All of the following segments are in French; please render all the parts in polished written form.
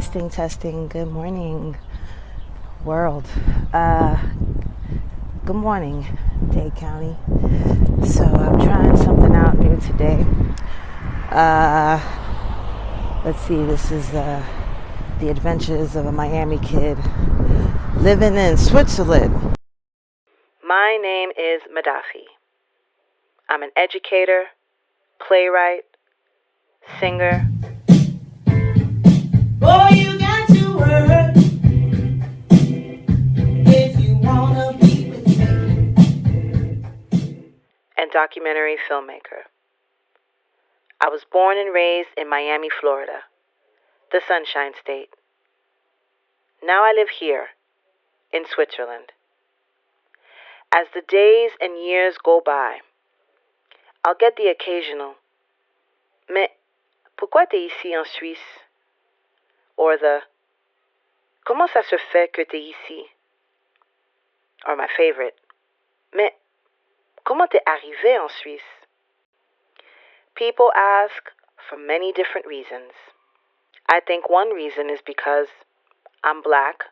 Testing, testing. Good morning, world. Good morning, Dade County. So I'm trying something out new today. Let's see, this is the adventures of a Miami kid living in Switzerland. My name is Madafi. I'm an educator, playwright, singer. Oh, you got to work if you wanna be with me. And documentary filmmaker. I was born and raised in Miami, Florida, the Sunshine State. Now I live here, in Switzerland. As the days and years go by, I'll get the occasional, mais pourquoi t'es ici en Suisse? Or the, comment ça se fait que t'es ici? Or my favorite, mais comment t'es arrivé en Suisse? People ask for many different reasons. I think one reason is because I'm black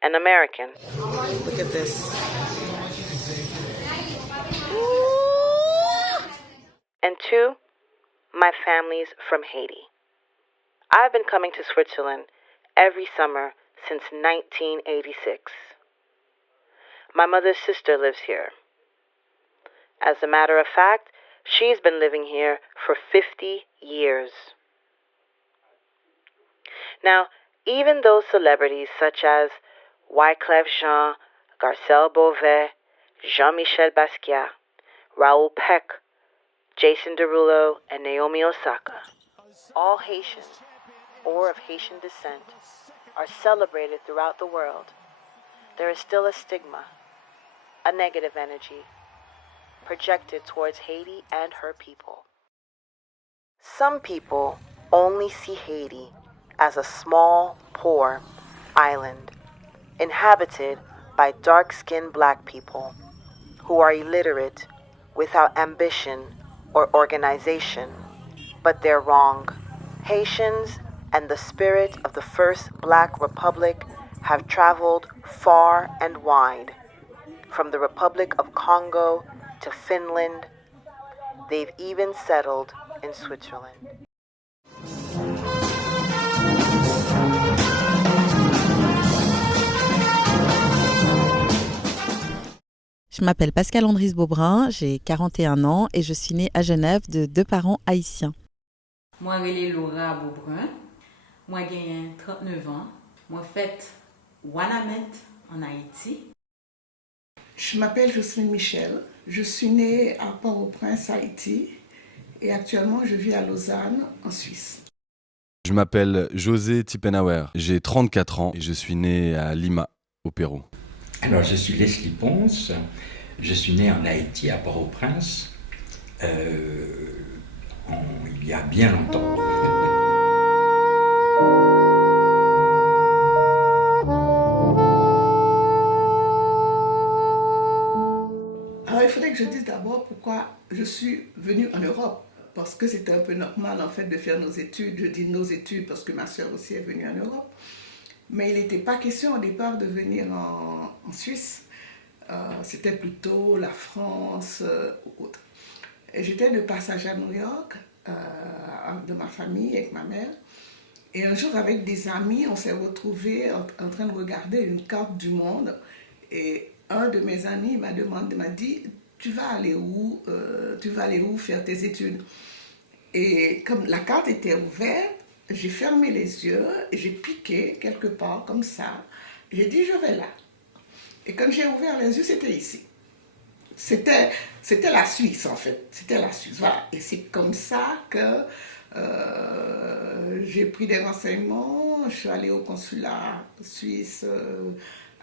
and American. Look at this. And two, my family's from Haiti. I've been coming to Switzerland every summer since 1986. My mother's sister lives here. As a matter of fact, she's been living here for 50 years. Now, even those celebrities such as Wyclef Jean, Garcelle Beauvais, Jean-Michel Basquiat, Raoul Peck, Jason Derulo, and Naomi Osaka, all Haitian or of Haitian descent, are celebrated throughout the world, there is still a stigma, a negative energy, projected towards Haiti and her people. Some people only see Haiti as a small, poor island inhabited by dark-skinned black people who are illiterate, without ambition or organization. But they're wrong. Haitians and the spirit of the first Black Republic have traveled far and wide. From the Republic of Congo to Finland, they've even settled in Switzerland. Je m'appelle Pascale Andris Beaubrun, j'ai 41 ans et je suis née à Genève de 2 parents haïtiens. Moi, je suis Laura Beaubrun. Moi, j'ai 39 ans. Moi, fait Wanamet en Haïti. Je m'appelle Jocelyne Michel. Je suis née à Port-au-Prince, Haïti. Et actuellement, je vis à Lausanne, en Suisse. Je m'appelle José Tippenauer. J'ai 34 ans et je suis né à Lima, au Pérou. Alors, je suis Leslie Ponce. Je suis né en Haïti, à Port-au-Prince, il y a bien longtemps. Alors, il faudrait que je dise d'abord pourquoi je suis venue en Europe. Parce que c'était un peu normal, en fait, de faire nos études. Je dis nos études parce que ma sœur aussi est venue en Europe. Mais il n'était pas question au départ de venir en Suisse. C'était plutôt la France ou autre. Et j'étais de passage à New York, de ma famille, avec ma mère. Et un jour, avec des amis, on s'est retrouvés en train de regarder une carte du monde. Et un de mes amis m'a dit, tu vas aller où faire tes études? Et comme la carte était ouverte, j'ai fermé les yeux et j'ai piqué quelque part comme ça. J'ai dit, je vais là. Et quand j'ai ouvert les yeux, c'était ici. C'était la Suisse, en fait. C'était la Suisse, voilà. Et c'est comme ça que j'ai pris des renseignements. Je suis allée au consulat suisse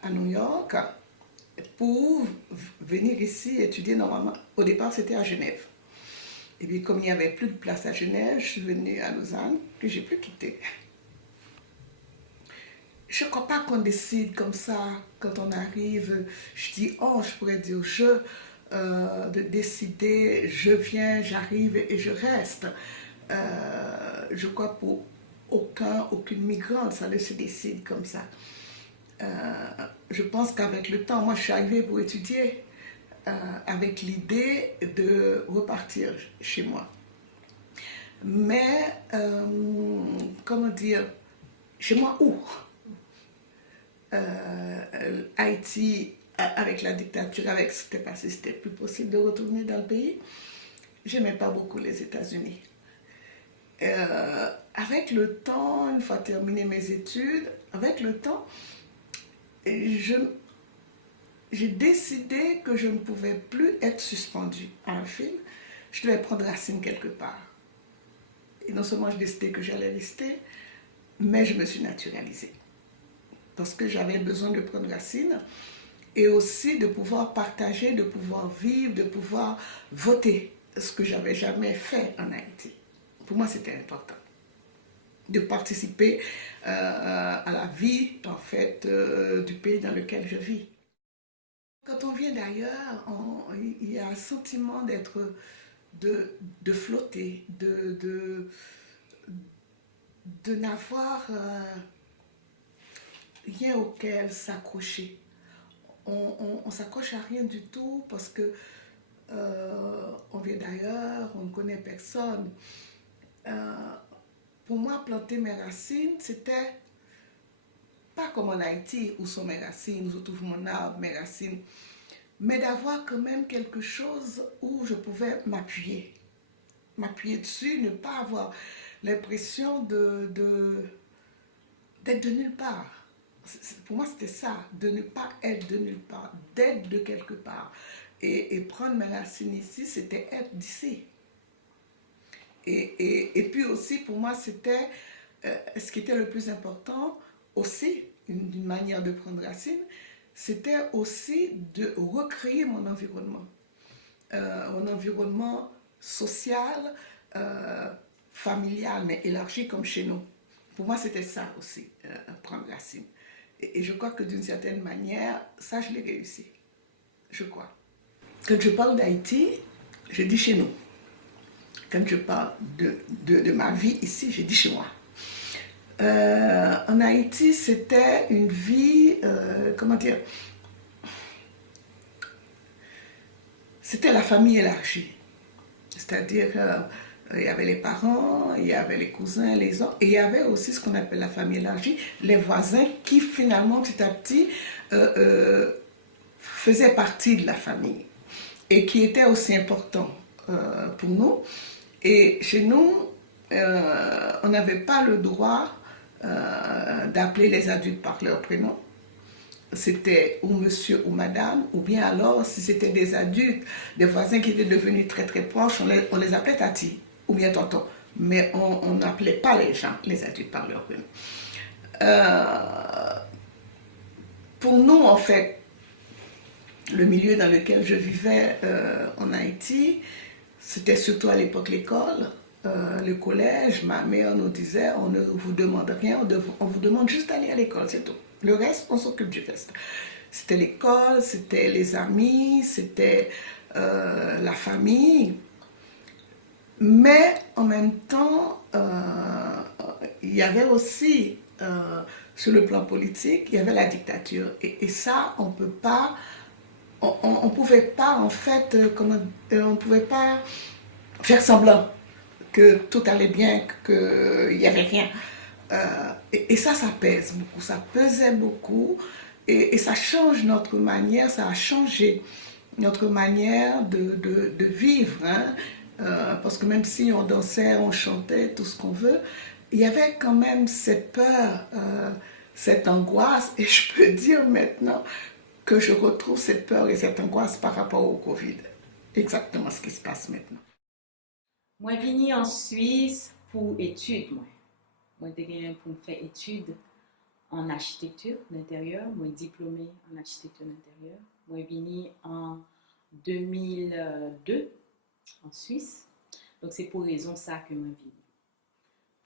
à New York pour venir ici étudier normalement. Au départ, c'était à Genève. Et puis, comme il n'y avait plus de place à Genève, je suis venue à Lausanne, que j'ai pu quitter. Je ne crois pas qu'on décide comme ça, quand on arrive, je dis, oh, je pourrais dire de décider, je viens, j'arrive et je reste. Je crois aucune migrante, ça ne se décide comme ça. Je pense qu'avec le temps, moi je suis arrivée pour étudier avec l'idée de repartir chez moi. Mais, comment dire, chez moi où Haïti, avec la dictature, avec ce qui s'était passé, c'était plus possible de retourner dans le pays. J'aimais pas beaucoup les États-Unis. Avec le temps, une fois terminé mes études, avec le temps, j'ai décidé que je ne pouvais plus être suspendue à un film. Je devais prendre racine quelque part. Et non seulement j'ai décidé que j'allais rester, mais je me suis naturalisée. Parce que j'avais besoin de prendre racine et aussi de pouvoir partager, de pouvoir vivre, de pouvoir voter, ce que j'avais jamais fait en Haïti. Pour moi, c'était important de participer à la vie, en fait, du pays dans lequel je vis. Quand on vient d'ailleurs, il y a un sentiment de flotter, de n'avoir rien auquel s'accrocher. On s'accroche à rien du tout parce que on vient d'ailleurs, on ne connaît personne. Pour moi, planter mes racines, c'était pas comme en Haïti où sont mes racines, où je trouve mon arbre, mes racines, mais d'avoir quand même quelque chose où je pouvais m'appuyer dessus, ne pas avoir l'impression d'être de nulle part. Pour moi, c'était ça, de ne pas être de nulle part, d'être de quelque part. Et prendre mes racines ici, c'était être d'ici. Et puis aussi, pour moi, c'était ce qui était le plus important, aussi, d'une manière de prendre racine, c'était aussi de recréer mon environnement social, familial, mais élargi comme chez nous. Pour moi, c'était ça aussi, prendre racine. Et je crois que d'une certaine manière, ça, je l'ai réussi. Je crois. Quand je parle d'Haïti, je dis chez nous. Quand je parle de ma vie ici, je dis chez moi. En Haïti, c'était une vie, comment dire, c'était la famille élargie. C'est-à-dire, il y avait les parents, il y avait les cousins, les oncles, et il y avait aussi ce qu'on appelle la famille élargie, les voisins qui finalement, petit à petit, faisaient partie de la famille et qui étaient aussi importants pour nous. Et chez nous, on n'avait pas le droit d'appeler les adultes par leur prénom. C'était ou monsieur ou madame, ou bien alors, si c'était des adultes, des voisins qui étaient devenus très très proches, on les appelait tati ou bien tonton. Mais on n'appelait pas les gens, les adultes par leur prénom. Pour nous, en fait, le milieu dans lequel je vivais en Haïti, c'était surtout à l'époque l'école. Le collège, ma mère nous disait, on ne vous demande rien, on vous demande juste d'aller à l'école, c'est tout. Le reste, on s'occupe du reste. C'était l'école, c'était les amis, c'était la famille. Mais en même temps, il y avait aussi, sur le plan politique, il y avait la dictature. Et ça, on peut pas, on pouvait pas, en fait, on pouvait pas faire semblant que tout allait bien, qu'il n'y avait rien. Et ça pèse beaucoup, ça pesait beaucoup, et ça change notre manière, ça a changé notre manière de vivre, hein? Parce que même si on dansait, on chantait, tout ce qu'on veut, il y avait quand même cette peur, cette angoisse, et je peux dire maintenant que je retrouve cette peur et cette angoisse par rapport au Covid. Exactement ce qui se passe maintenant. Moi, je venu en Suisse pour études, moi. Moi, j'ai gagné pour faire études en architecture d'intérieur. Moi, diplômée en architecture d'intérieur. Moi, je venu en 2002 en Suisse. Donc, c'est pour raison ça que moi venu.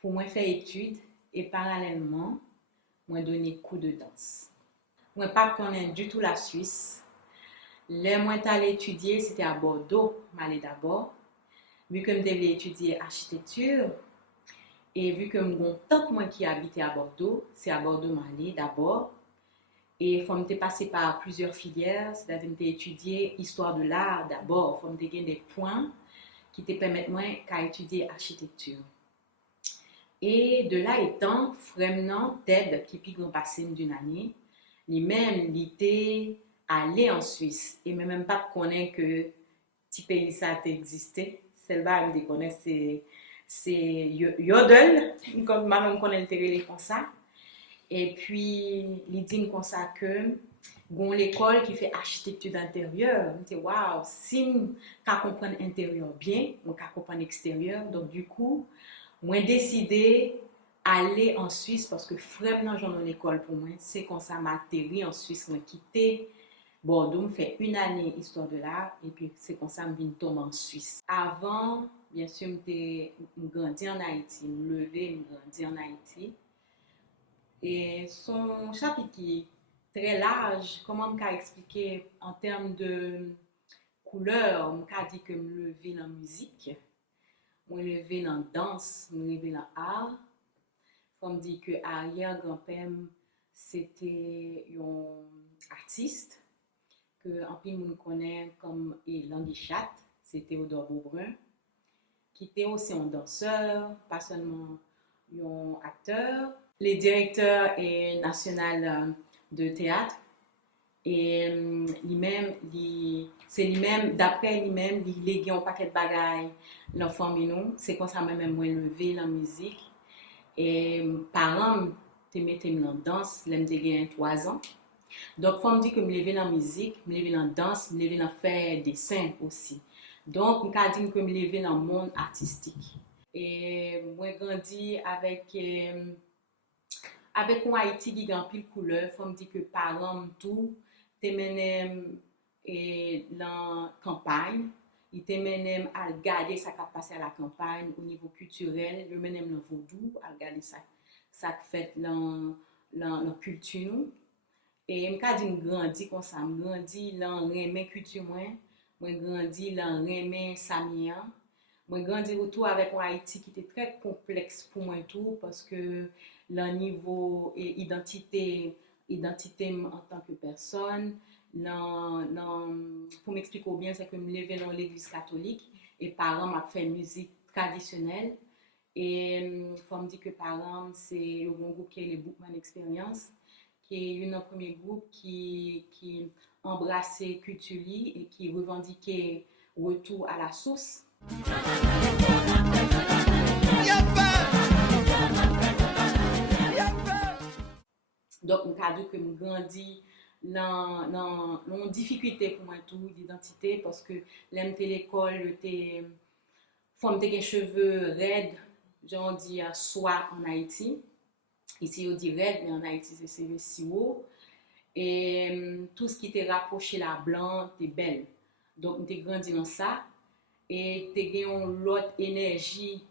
Pour moi, faire études et parallèlement, moi, donner cours de danse. Moi, pas connaître du tout la Suisse. Là, moi, j'allais étudier, c'était à Bordeaux. M'allais d'abord. Vu que je devais étudier architecture, Et vu que mon tante moi qui habitait à Bordeaux, c'est à Bordeaux m'aller d'abord. Et il faut me passer par plusieurs filières, c'est-à-dire que étudier histoire de l'art d'abord, il faut me gagner des points qui te permettent moi qu'à étudier architecture. Et de là étant, vraiment, Ted, qui puis grand passé d'une année, lui-même, il était allé en Suisse. Et même pas connaître que petit pays ça a existé. Celle-là, elle me connaît, c'est Yodel, comme maintenant on connaît le télé comme ça. Et puis, il dit comme ça que gon l'école qui fait architecture d'intérieur. Je dis waouh, si on comprend intérieur bien, on comprend extérieur. Donc du coup, moi décidé aller en Suisse parce que vraiment j'en ai l'école pour moi. C'est comme ça m'a atterri en Suisse, moi quitté Bordeaux, me fait une année histoire de l'art et puis c'est comme ça me vient tomber en Suisse. Avant, bien sûr, me grandi en Haïti, me lever, me grandi en Haïti. Et son chapitre qui est très large, comment me expliquer en termes de couleur, me dit que me lever dans la musique, me lever dans la danse, me lever dans l'art. Comme dit que arrière-grand-père c'était un artiste que en plus on connaît comme Langue Chat, c'est Théodore Beaubrun, qui était aussi un danseur, pas seulement un acteur. Les directeurs et national de théâtre et lui-même c'est lui-même d'après lui-même il légué un paquet de bagailles l'enfant nous c'est comme ça même moi levé la musique et parents te mettais dans danse l'aime de 3 ans donc faut me dire que me lever dans musique me lever dans danse me lever dans faire dessin aussi donc on peut dire que me lever dans le monde artistique et moi grandi avec un Haïti qui a pile couleur, faut me dire que parents tout te mené dans la campagne, il te mené à regarder ça qui a passé à la campagne au niveau culturel, le mené dans vaudou, à regarder ça qui fait dans la culture nous. Et me ka dit grandi comme ça, me grandi dans remet culture moi grandi dans remet samia. Moi grandi autour avec un Haïti qui était très complexe pour moi tout parce que le niveau et identité en tant que personne pour m'expliquer bien c'est que me lever dans l'église catholique et parents m'a fait musique traditionnelle et faut me dire que parents c'est le bon groupe qui est les Bookman Experience qui est un premier groupe qui embrassait culture et qui revendiquait retour à la source. Donc, on a dit que je grandis dans une difficulté pour moi tout d'identité parce que l'aime l'école, forme des cheveux raides, j'en dis soit en Haïti. Ici, on dit raide, mais en Haïti, c'est le siwo. Et tout ce qui était rapproché la blanc, t'es belle. Donc, j'ai grandi dans ça. Et t'es gagné l'autre énergie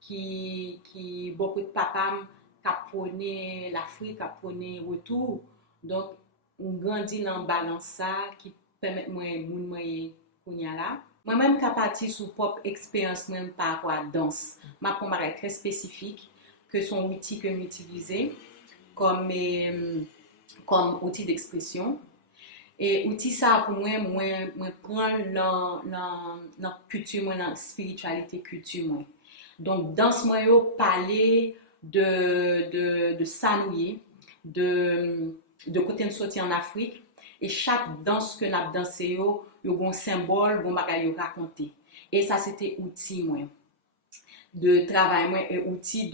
qui beaucoup de papas qui l'Afrique, qui retour. Donc, on grandit dans balance ça qui permet moi là. Moi-même qui parti sous propre expérience même par rapport à la danse. Ma combat est très spécifique que son outil que j'utilise comme outil d'expression. Et outil ça pour moi prendre la culture la spiritualité culture moi. Donc danse moi yo parler de sanouiller de côté de sortir en Afrique et chaque danse que n'a dansé yo un symbole bon bagay yo raconter. Et ça c'était outil moi de travail moi et outil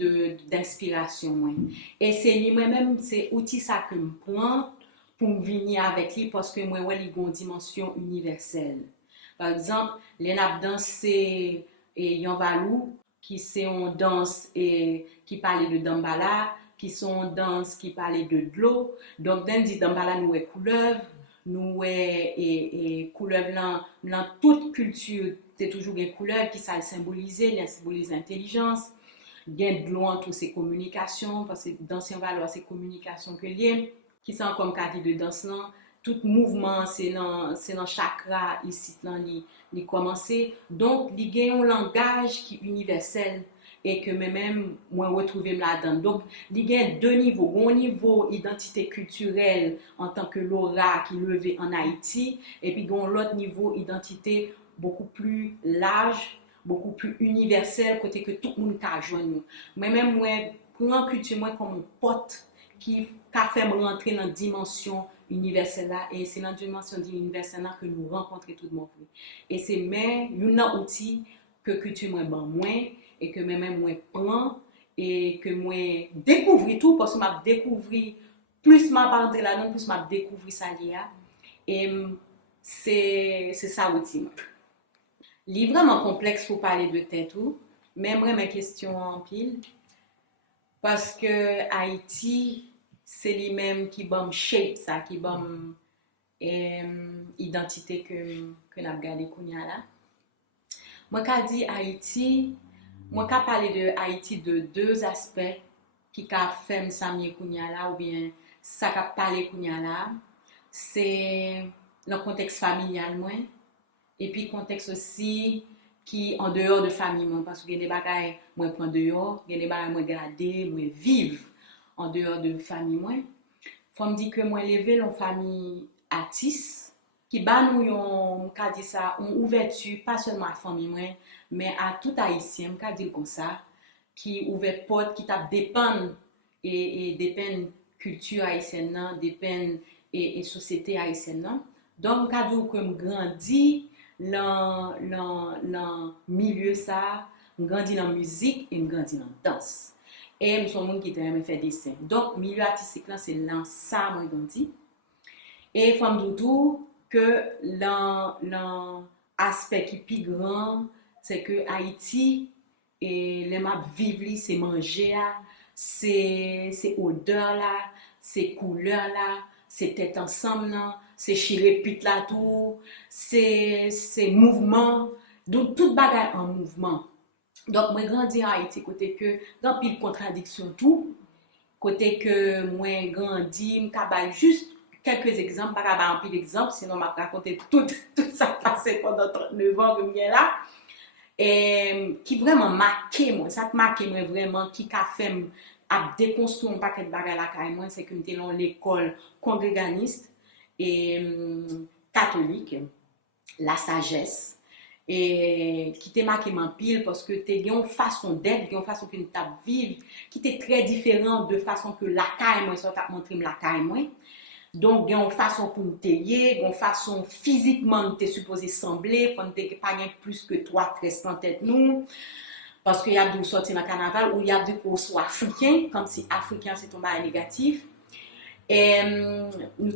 d'inspiration moi. Et c'est lui même c'est outil ça que me prend pour me venir avec lui parce que moi il a une dimension universelle. Par exemple, les nap danser et Yon Valou qui c'est une danse et qui parlait de Dambala, qui sont danse qui parlait de l'eau. Donc dans dit Dambala nous est couleuvre, nous et couleuvre dans toute culture, c'est toujours une couleur qui ça symboliser, elle symbolise intelligence. Gain de l'eau en toutes ces communications parce que d'anciens valeurs c'est communication que lié qui sont comme cadre de danse là tout mouvement c'est dans chakra ici là li commencer donc il y a un langage qui est universel et que même moi retrouver là-dedans. Donc, il y a deux niveaux. Au niveau identité culturelle en tant que Laura qui levait en Haïti, et puis l'autre niveau identité beaucoup plus large, beaucoup plus universel, côté que tout le monde peut joindre. Moi-même, moi, prends culture moi comme un pote qui a fait me rentrer dans la dimension universelle là, et c'est dans la dimension universelle là que nous rencontrons tout le monde. Et c'est même un outil que culture moi ban moins et que même moi prends et que moi découvrir tout parce que m'a découvrir plus m'a rentrer là-dedans, plus m'a découvrir ça là. Et c'est ça outil. Il est vraiment complexe pour parler de tête ou même mes questions en pile parce que Haïti c'est lui-même qui bam shape ça qui bam identité que n'a regardé kounya là. Moi ka dit Haïti, moi ka parler de Haïti de deux aspects qui ka fait ça mieux kounya là ou bien ça ka parler kounya là, c'est le contexte familial moi. Et puis contexte aussi qui en dehors de famille moi parce que y a des bagages moi prend dehors, y a des bagages moi garder, moi vivre en dehors de famille moi. Faut me dire que moi lever dans famille artiste qui ba nous yon ka dit ça on ouverture pas seulement à famille moi mais à tout haïtien ka dire comme ça qui ouvert porte qui t'a dépend et dépend culture haïtienne nan, dépend et société haïtienne nan. Donc ka dire que me grandi dans milieu ça, grandi dans musique et grandi dans danse. Et je suis un monde qui aime faire des dessins. Donc milieu artistique là c'est là ça moi grandi. Et femme doudou que l'aspect qui plus grand c'est que Haïti et les m'a vivre c'est manger là, c'est odeur là, c'est couleur là, c'est tête ensemble là, c'est chirer pit là tout, c'est mouvement, donc toute bagarre en mouvement. Donc moi grandi en Haïti côté que dans pile contradiction tout, côté que moi grandi m'ka juste quelques exemples, pas un pile d'exemples sinon m'a raconter tout ça passé pendant 39 ans que m'y là et qui vraiment marqué moi, ça marqué moi vraiment qui a fait à déconstruire un paquet de bagages là quand moi c'est que j'étais dans l'école congréganiste et catholique, la sagesse et qui t'est marqué en pile parce que t'es une façon d'être, une façon que nous t'a vivre qui était très différente de façon que la caille moi ça t'a montré la caille moi. Donc une façon pour nous tailler, une façon physiquement nous t'es supposé sembler, faut n'était pas plus que 3 tresses en tête nous. Parce qu'il y a des sorties dans le carnaval où il y a des qu'on soit africain, comme si africain c'est un bail négatif. Et nous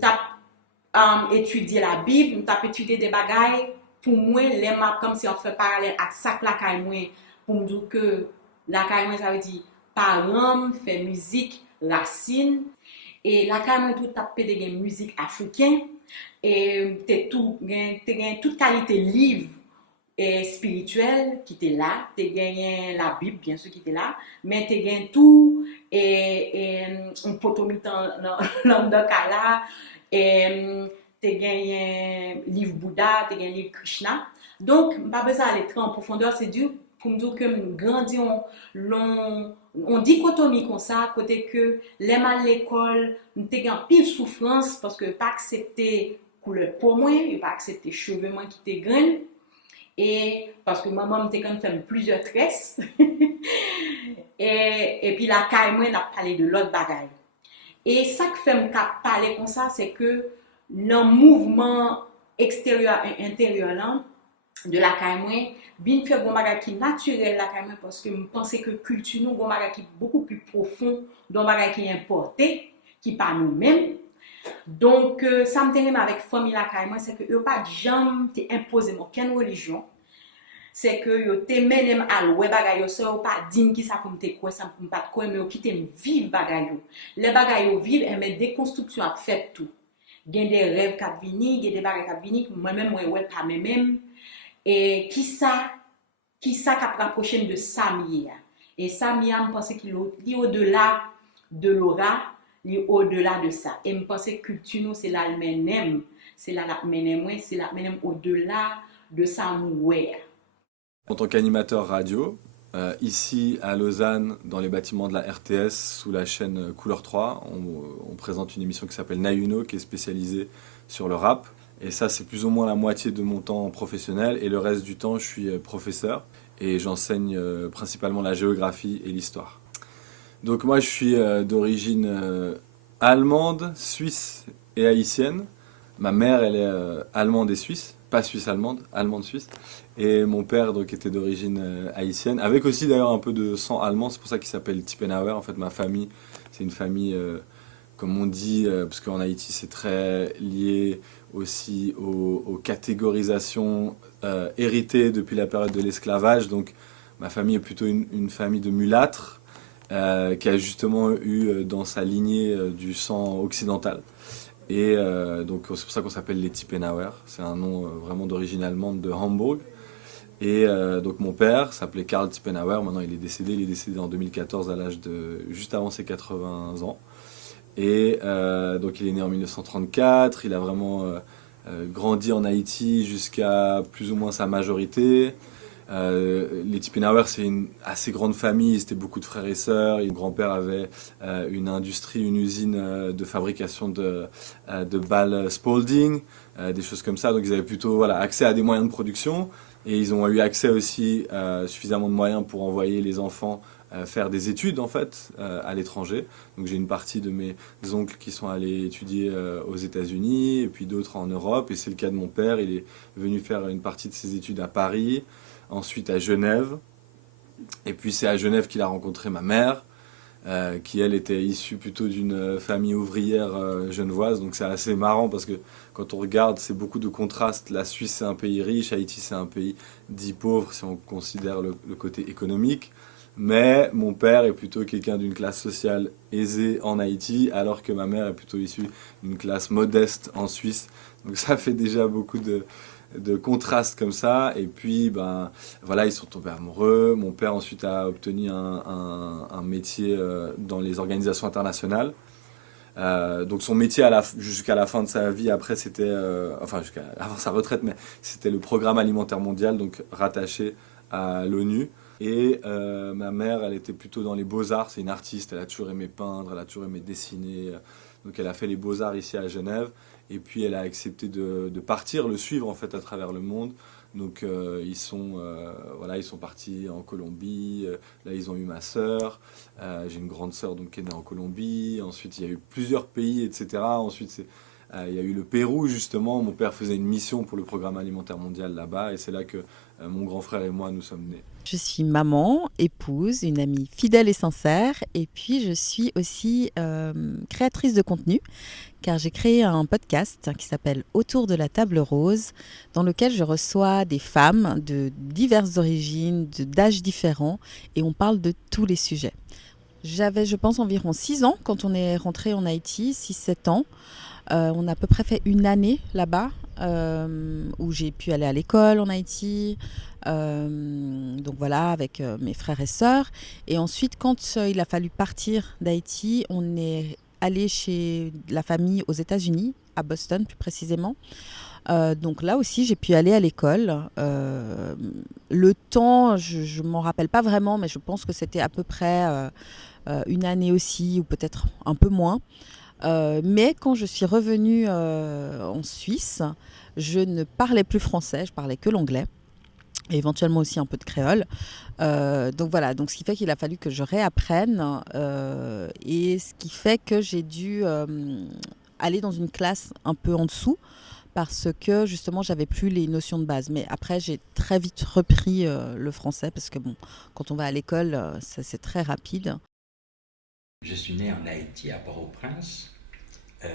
avons étudié la Bible, nous avons étudié des bagailles. Pour moi, les maps, comme si on fait parallèle à ça que la caille moi, pour me dire que la caille moi, ça veut dire parents, fait musique, racine. Et la caille moi, tout tapé de musique africaine. Et t'es toute qualité livre et spirituel qui était là, tu gagné la Bible bien sûr qui était là, mais tu gagné tout et un potomite dans là et tu gagné livre Bouddha, tu gagné livre Krishna. Donc pas besoin d'aller très en profondeur, c'est dur pour me dire que nous grandissons on dichotomie comme ça côté que les mal l'école, nous t'ai gagné pile souffrance parce que pas accepter couleur peau moi, et pas accepter cheveux moi qui t'ai graine. Et parce que maman m'était quand même fait plusieurs tresses et puis la caille moi n'a parlé de l'autre bagaille et ça que fait me parler comme ça c'est que le mouvement extérieur et intérieur là de la caille moi vient faire un bagage qui naturel la caille moi parce que me penser que culture nous un bagage qui beaucoup plus profond d'un bagage qui est importé qui pas nous-mêmes. Donc ça me tient avec famille la caille moi c'est que eux pas jamais t'es imposé aucune religion c'est que yo te menem al wè bagay yo so pas dim ki ça pour me te quoi ça pour pas quoi mais yo qui te vivre bagay yo les bagay yo vivre et mais déconstruction a fait tout gen des rêves qui vini gen des bagay qui vini moi même moi ouais pas même et qui ça qui rapprocher de Samia et Samia me pense qu'il est au-delà de l'aura li au-delà de ça et me penser culture nous c'est là le menem c'est là la menem moi c'est là menem au-delà de ça nous ouais. En tant qu'animateur radio, ici à Lausanne, dans les bâtiments de la RTS, sous la chaîne Couleur 3, on présente une émission qui s'appelle Nayuno, qui est spécialisée sur le rap. Et ça, c'est plus ou moins la moitié de mon temps professionnel. Et le reste du temps, je suis professeur et j'enseigne principalement la géographie et l'histoire. Donc moi, je suis d'origine allemande, suisse et haïtienne. Ma mère, elle est allemande et suisse, pas suisse-allemande, allemande-suisse. Et mon père donc, était d'origine haïtienne, avec aussi d'ailleurs un peu de sang allemand, c'est pour ça qu'il s'appelle Tippenauer. En fait, ma famille, c'est une famille, comme on dit, parce qu'en Haïti, c'est très lié aussi aux catégorisations héritées depuis la période de l'esclavage. Donc, ma famille est plutôt une famille de mulâtres, qui a justement eu dans sa lignée du sang occidental. Et donc c'est pour ça qu'on s'appelle les Tippenauer. C'est un nom vraiment d'origine allemande de Hambourg. Et donc mon père s'appelait Karl Tippenauer. Maintenant il est décédé en 2014 à l'âge de juste avant ses 80 ans. Et donc il est né en 1934. Il a vraiment grandi en Haïti jusqu'à plus ou moins sa majorité. Les Tippenauer, c'est une assez grande famille, c'était beaucoup de frères et sœurs. Mon grand-père avait une industrie, une usine de fabrication de balles Spalding, des choses comme ça. Donc ils avaient plutôt accès à des moyens de production et ils ont eu accès aussi suffisamment de moyens pour envoyer les enfants faire des études en fait à l'étranger. Donc j'ai une partie de mes oncles qui sont allés étudier aux États-Unis et puis d'autres en Europe. Et c'est le cas de mon père, il est venu faire une partie de ses études à Paris. Ensuite à Genève, et puis c'est à Genève qu'il a rencontré ma mère, qui elle était issue plutôt d'une famille ouvrière genevoise, donc c'est assez marrant parce que quand on regarde, c'est beaucoup de contrastes. La Suisse c'est un pays riche, Haïti c'est un pays dit pauvre si on considère le côté économique, mais mon père est plutôt quelqu'un d'une classe sociale aisée en Haïti, alors que ma mère est plutôt issue d'une classe modeste en Suisse, donc ça fait déjà beaucoup de contrastes comme ça. Et puis ils sont tombés amoureux. Mon père ensuite a obtenu un métier dans les organisations internationales, donc son métier jusqu'à la fin de sa vie après c'était avant sa retraite, mais c'était le programme alimentaire mondial, donc rattaché à l'ONU. Et ma mère, elle était plutôt dans les beaux-arts, c'est une artiste, elle a toujours aimé peindre, elle a toujours aimé dessiner, donc elle a fait les beaux-arts ici à Genève. Et puis elle a accepté de partir, le suivre en fait à travers le monde. Donc ils sont partis en Colombie. Là ils ont eu ma sœur. J'ai une grande sœur donc qui est née en Colombie. Ensuite il y a eu plusieurs pays, etc. Ensuite il y a eu le Pérou justement. Mon père faisait une mission pour le programme alimentaire mondial là-bas. Et c'est là que mon grand frère et moi nous sommes nés. Je suis maman, épouse, une amie fidèle et sincère, et puis je suis aussi créatrice de contenu, car j'ai créé un podcast qui s'appelle Autour de la table rose, dans lequel je reçois des femmes de diverses origines, d'âges différents, et on parle de tous les sujets. J'avais, je pense, environ 6 ans quand on est rentré en Haïti, 6-7 ans. On a à peu près fait une année là-bas, où j'ai pu aller à l'école en Haïti, donc voilà, avec mes frères et sœurs. Et ensuite, quand il a fallu partir d'Haïti, on est allé chez la famille aux États-Unis, à Boston plus précisément. Donc là aussi, j'ai pu aller à l'école. Le temps, je ne m'en rappelle pas vraiment, mais je pense que c'était à peu près une année aussi, ou peut-être un peu moins. Mais quand je suis revenue en Suisse, je ne parlais plus français, je parlais que l'anglais, et éventuellement aussi un peu de créole. Donc voilà, donc ce qui fait qu'il a fallu que je réapprenne, et ce qui fait que j'ai dû aller dans une classe un peu en dessous, parce que justement j'avais plus les notions de base. Mais après j'ai très vite repris le français, parce que bon, quand on va à l'école, c'est très rapide. Je suis né en Haïti, à Port-au-Prince, il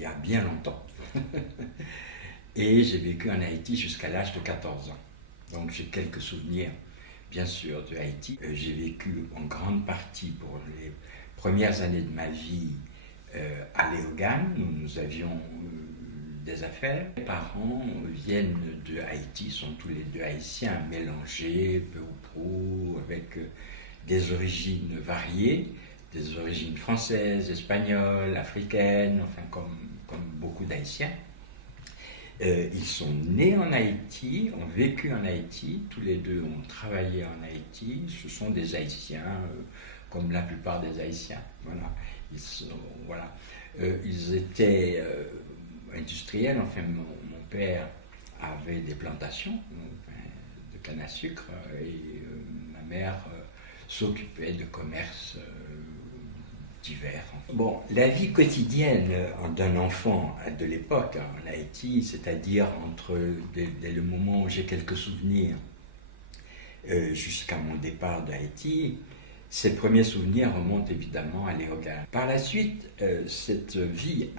y a bien longtemps. Et j'ai vécu en Haïti jusqu'à l'âge de 14 ans. Donc j'ai quelques souvenirs, bien sûr, de Haïti. J'ai vécu en grande partie pour les premières années de ma vie à Léogane, où nous avions des affaires. Mes parents viennent de Haïti, sont tous les deux haïtiens, mélangés, peu ou prou, avec des origines variées, des origines françaises, espagnoles, africaines, enfin comme beaucoup d'Haïtiens. Ils sont nés en Haïti, ont vécu en Haïti, tous les deux ont travaillé en Haïti. Ce sont des Haïtiens, comme la plupart des Haïtiens. Voilà. Ils étaient industriels. Enfin, mon père avait des plantations de canne à sucre et ma mère s'occupait de commerces divers. Bon, la vie quotidienne d'un enfant de l'époque en Haïti, c'est-à-dire dès le moment où j'ai quelques souvenirs jusqu'à mon départ d'Haïti, ces premiers souvenirs remontent évidemment à Léogane. Par la suite, cette vie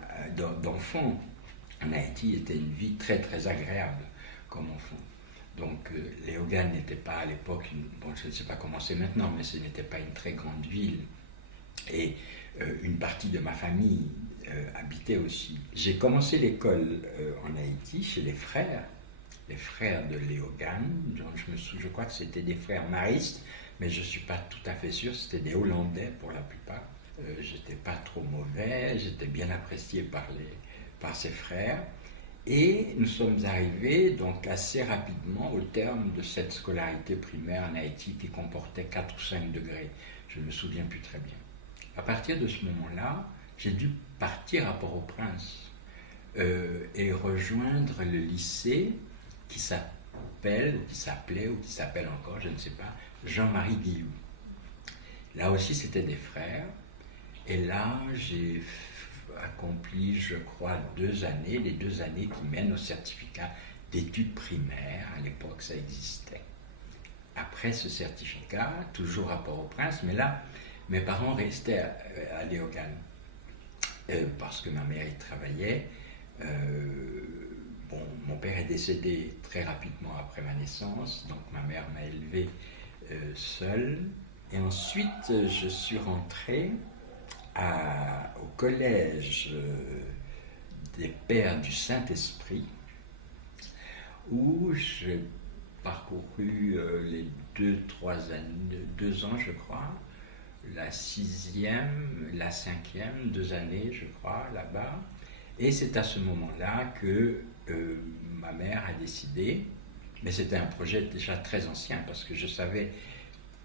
d'enfant en Haïti était une vie très très agréable comme enfant. Donc Léogane n'était pas à l'époque, je ne sais pas comment c'est maintenant, mais ce n'était pas une très grande ville. Et une partie de ma famille habitait aussi. J'ai commencé l'école en Haïti chez les frères de Léogane. Je crois que c'était des frères maristes, mais je ne suis pas tout à fait sûr, c'était des Hollandais pour la plupart. J'étais pas trop mauvais, j'étais bien apprécié par ces frères. Et nous sommes arrivés donc assez rapidement au terme de cette scolarité primaire en Haïti qui comportait 4 ou 5 degrés. Je ne me souviens plus très bien. À partir de ce moment-là, j'ai dû partir à Port-au-Prince et rejoindre le lycée qui s'appelait encore, je ne sais pas, Jean-Marie Guillou. Là aussi, c'était des frères. Et là, j'ai accompli, je crois, 2 années, les 2 années qui mènent au certificat d'études primaires. À l'époque, ça existait. Après ce certificat, toujours à Port-au-Prince, mais là, mes parents restaient à Léogane parce que ma mère y travaillait. Mon père est décédé très rapidement après ma naissance, donc ma mère m'a élevé seule. Et ensuite, je suis rentré au collège des Pères du Saint-Esprit, où j'ai parcouru les 2 ans, je crois, la 6e, la 5e, 2 années, je crois, là-bas. Et c'est à ce moment-là que ma mère a décidé, mais c'était un projet déjà très ancien, parce que je savais,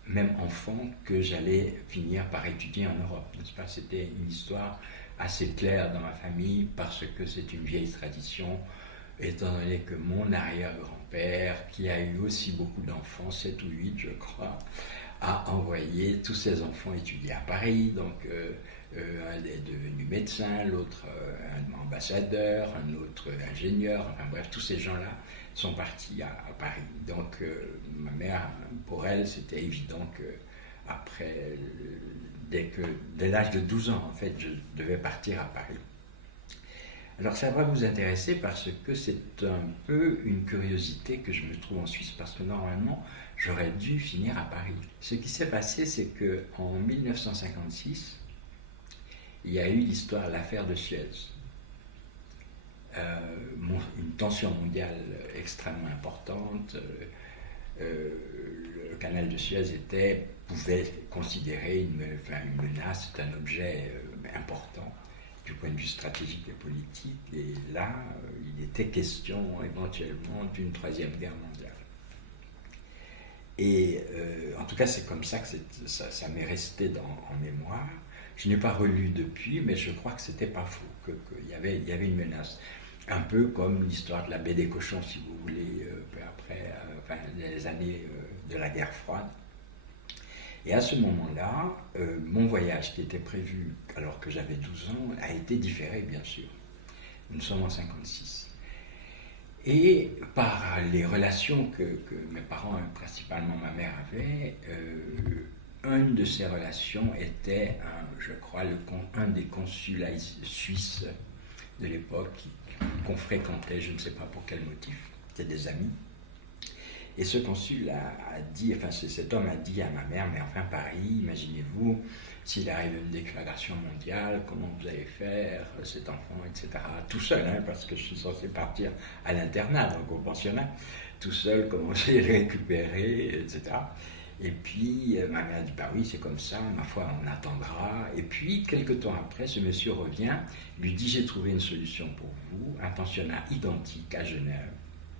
même enfant, que j'allais finir par étudier en Europe, n'est-ce pas? C'était une histoire assez claire dans ma famille, parce que c'est une vieille tradition, étant donné que mon arrière-grand-père, qui a eu aussi beaucoup d'enfants, 7 ou 8, je crois, a envoyé tous ses enfants étudier à Paris. Donc un est devenu médecin, l'autre un ambassadeur, un autre ingénieur, enfin bref, tous ces gens-là sont partis à Paris. Donc ma mère, pour elle, c'était évident que après, dès l'âge de 12 ans, en fait, je devais partir à Paris. Alors ça va vous intéresser parce que c'est un peu une curiosité que je me trouve en Suisse, parce que normalement, j'aurais dû finir à Paris. Ce qui s'est passé, c'est qu'en 1956, il y a eu l'affaire de Suez. Une tension mondiale extrêmement importante. Le canal de Suez pouvait considérer une menace, c'est un objet important du point de vue stratégique et politique. Et là, il était question éventuellement d'une 3e guerre mondiale. Et en tout cas, c'est comme ça que ça m'est resté en mémoire. Je n'ai pas relu depuis, mais je crois que c'était pas faux, qu'il y avait une menace. Un peu comme l'histoire de la baie des cochons, si vous voulez, peu après, les années de la guerre froide. Et à ce moment-là, mon voyage qui était prévu alors que j'avais 12 ans a été différé, bien sûr. Nous sommes en 56. Et par les relations que mes parents, principalement ma mère, avaient, une de ces relations était, je crois, un des consulats suisses de l'époque qu'on fréquentait, je ne sais pas pour quel motif, c'était des amis. Et ce consul cet homme a dit à ma mère, mais enfin Paris, imaginez-vous, s'il arrive une déflagration mondiale, comment vous allez faire, cet enfant, etc. Tout seul, parce que je suis censé partir à l'internat, donc au pensionnat, tout seul, comment je vais le récupérer, etc. Et puis ma mère dit bah oui c'est comme ça, ma foi on attendra. Et puis quelques temps après ce monsieur revient, lui dit j'ai trouvé une solution pour vous, un pensionnat identique à Genève.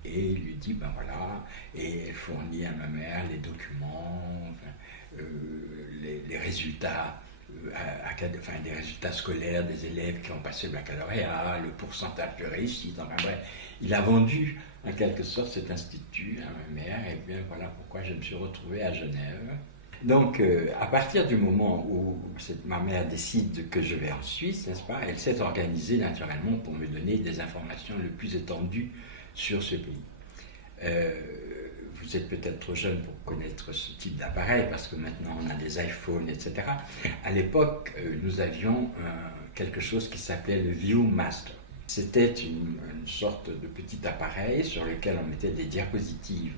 Et il lui dit ben voilà, et elle fournit à ma mère les documents, enfin, les résultats. Des résultats scolaires des élèves qui ont passé le baccalauréat, le pourcentage de réussite, enfin bref, il a vendu en quelque sorte cet institut à ma mère, et bien voilà pourquoi je me suis retrouvé à Genève. Donc à partir du moment où ma mère décide que je vais en Suisse, n'est-ce pas, elle s'est organisée naturellement pour me donner des informations le plus étendues sur ce pays. Vous êtes peut-être trop jeune pour connaître ce type d'appareil parce que maintenant on a des iPhones, etc. À l'époque, nous avions quelque chose qui s'appelait le Viewmaster. C'était une sorte de petit appareil sur lequel on mettait des diapositives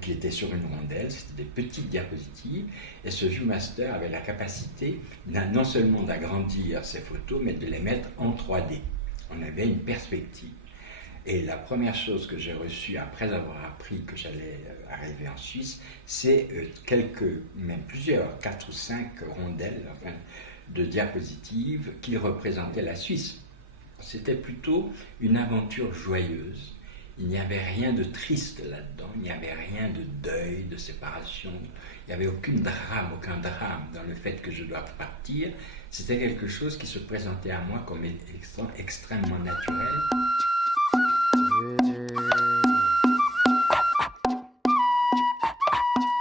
qui étaient sur une rondelle, c'était des petites diapositives, et ce Viewmaster avait la capacité non seulement d'agrandir ces photos, mais de les mettre en 3D. On avait une perspective. Et la première chose que j'ai reçue après avoir appris que j'allais arriver en Suisse, c'est même plusieurs, 4 ou 5 rondelles enfin, de diapositives qui représentaient la Suisse. C'était plutôt une aventure joyeuse. Il n'y avait rien de triste là-dedans, il n'y avait rien de deuil, de séparation, il n'y avait aucun drame dans le fait que je dois partir. C'était quelque chose qui se présentait à moi comme extrêmement naturel.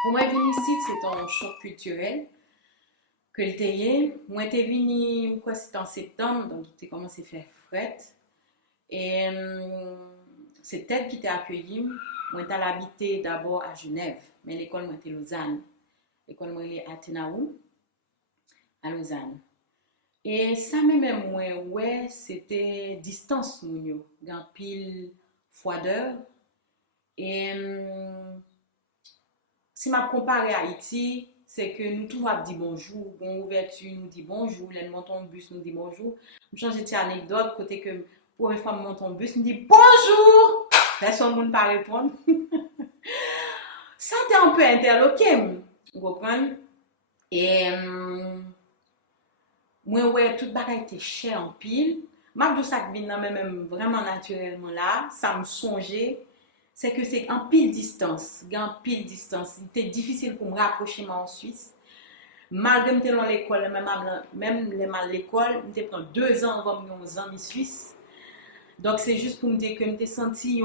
Pour moi, venir ici, c'est un choc culturel que le théier. Moi, j'étais venu, quoi, c'était en septembre, donc j'ai commencé à faire fret. Et c'est elle qui t'a accueilli. Moi, j'étais habité d'abord à Genève, mais l'école, moi, était Lausanne. L'école, moi, elle est à Tenaou, à Lausanne. Et ça, même moi, ouais, c'était distance, mounio, dans pile froideur. Et si je compare à Haïti, c'est que nous tous dit bonjour, bon ouverture nous dit bonjour, les montons de bus nous dit bonjour. Je change de anecdote côté que pour une fois je monte en bus, nous dit bonjour. Personne ne pas répondre. Ça t'est un peu interloqué, vous comprenez? Et moi ouais, toute bagaille était cher en pile. Mabdou ça qui vient même vraiment naturellement là, ça me songeait. C'est que c'est en pile distance. C'était difficile pour me rapprocher moi en Suisse. Malgré que j'étais dans l'école, même l'école, j'étais pris 2 ans avant de mes amis suisses. Donc c'est juste pour me dire que j'étais senti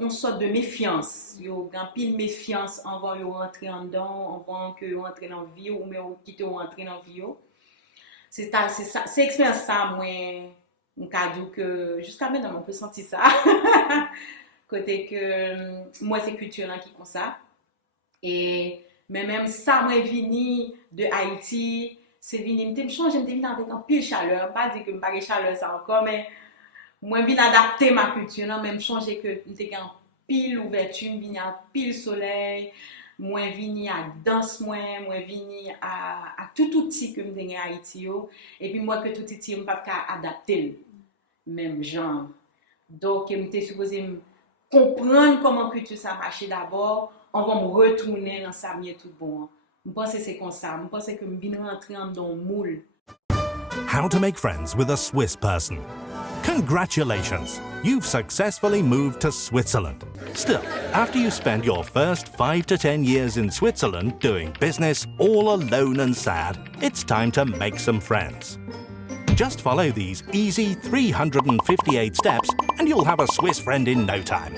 une sorte de méfiance. Il y a une pile méfiance avant de rentrer en dedans, avant que rentrer dans la vie ou même quitter rentrer dans la vie. C'est ça, c'est expérience ça moi, on a dit que jusqu'à maintenant on peut sentir ça. Côté que moi c'est culturel qui comme ça et mais même ça moi vini de Haïti c'est vini me changer me vini avec un pile chaleur pas dire que me pas chaleur ça encore mais moi vini adapter ma culture non même changer que me un pile ouverture vini à pile soleil moi vini à danse moi vini à tout outil que me donner Haïti et puis moi que tout outil me pas adapter même genre donc me était supposé comprendre comment culture ça marche d'abord, on va me retourner dans ça mieux tout bon. Je pense que c'est comme ça. Je pense que je vais rentrer dans le moule. How to make friends with a Swiss person. Congratulations! You've successfully moved to Switzerland. Still, after you spend your first 5 to 10 years in Switzerland doing business all alone and sad, it's time to make some friends. Just follow these easy 358 steps and you'll have a Swiss friend in no time.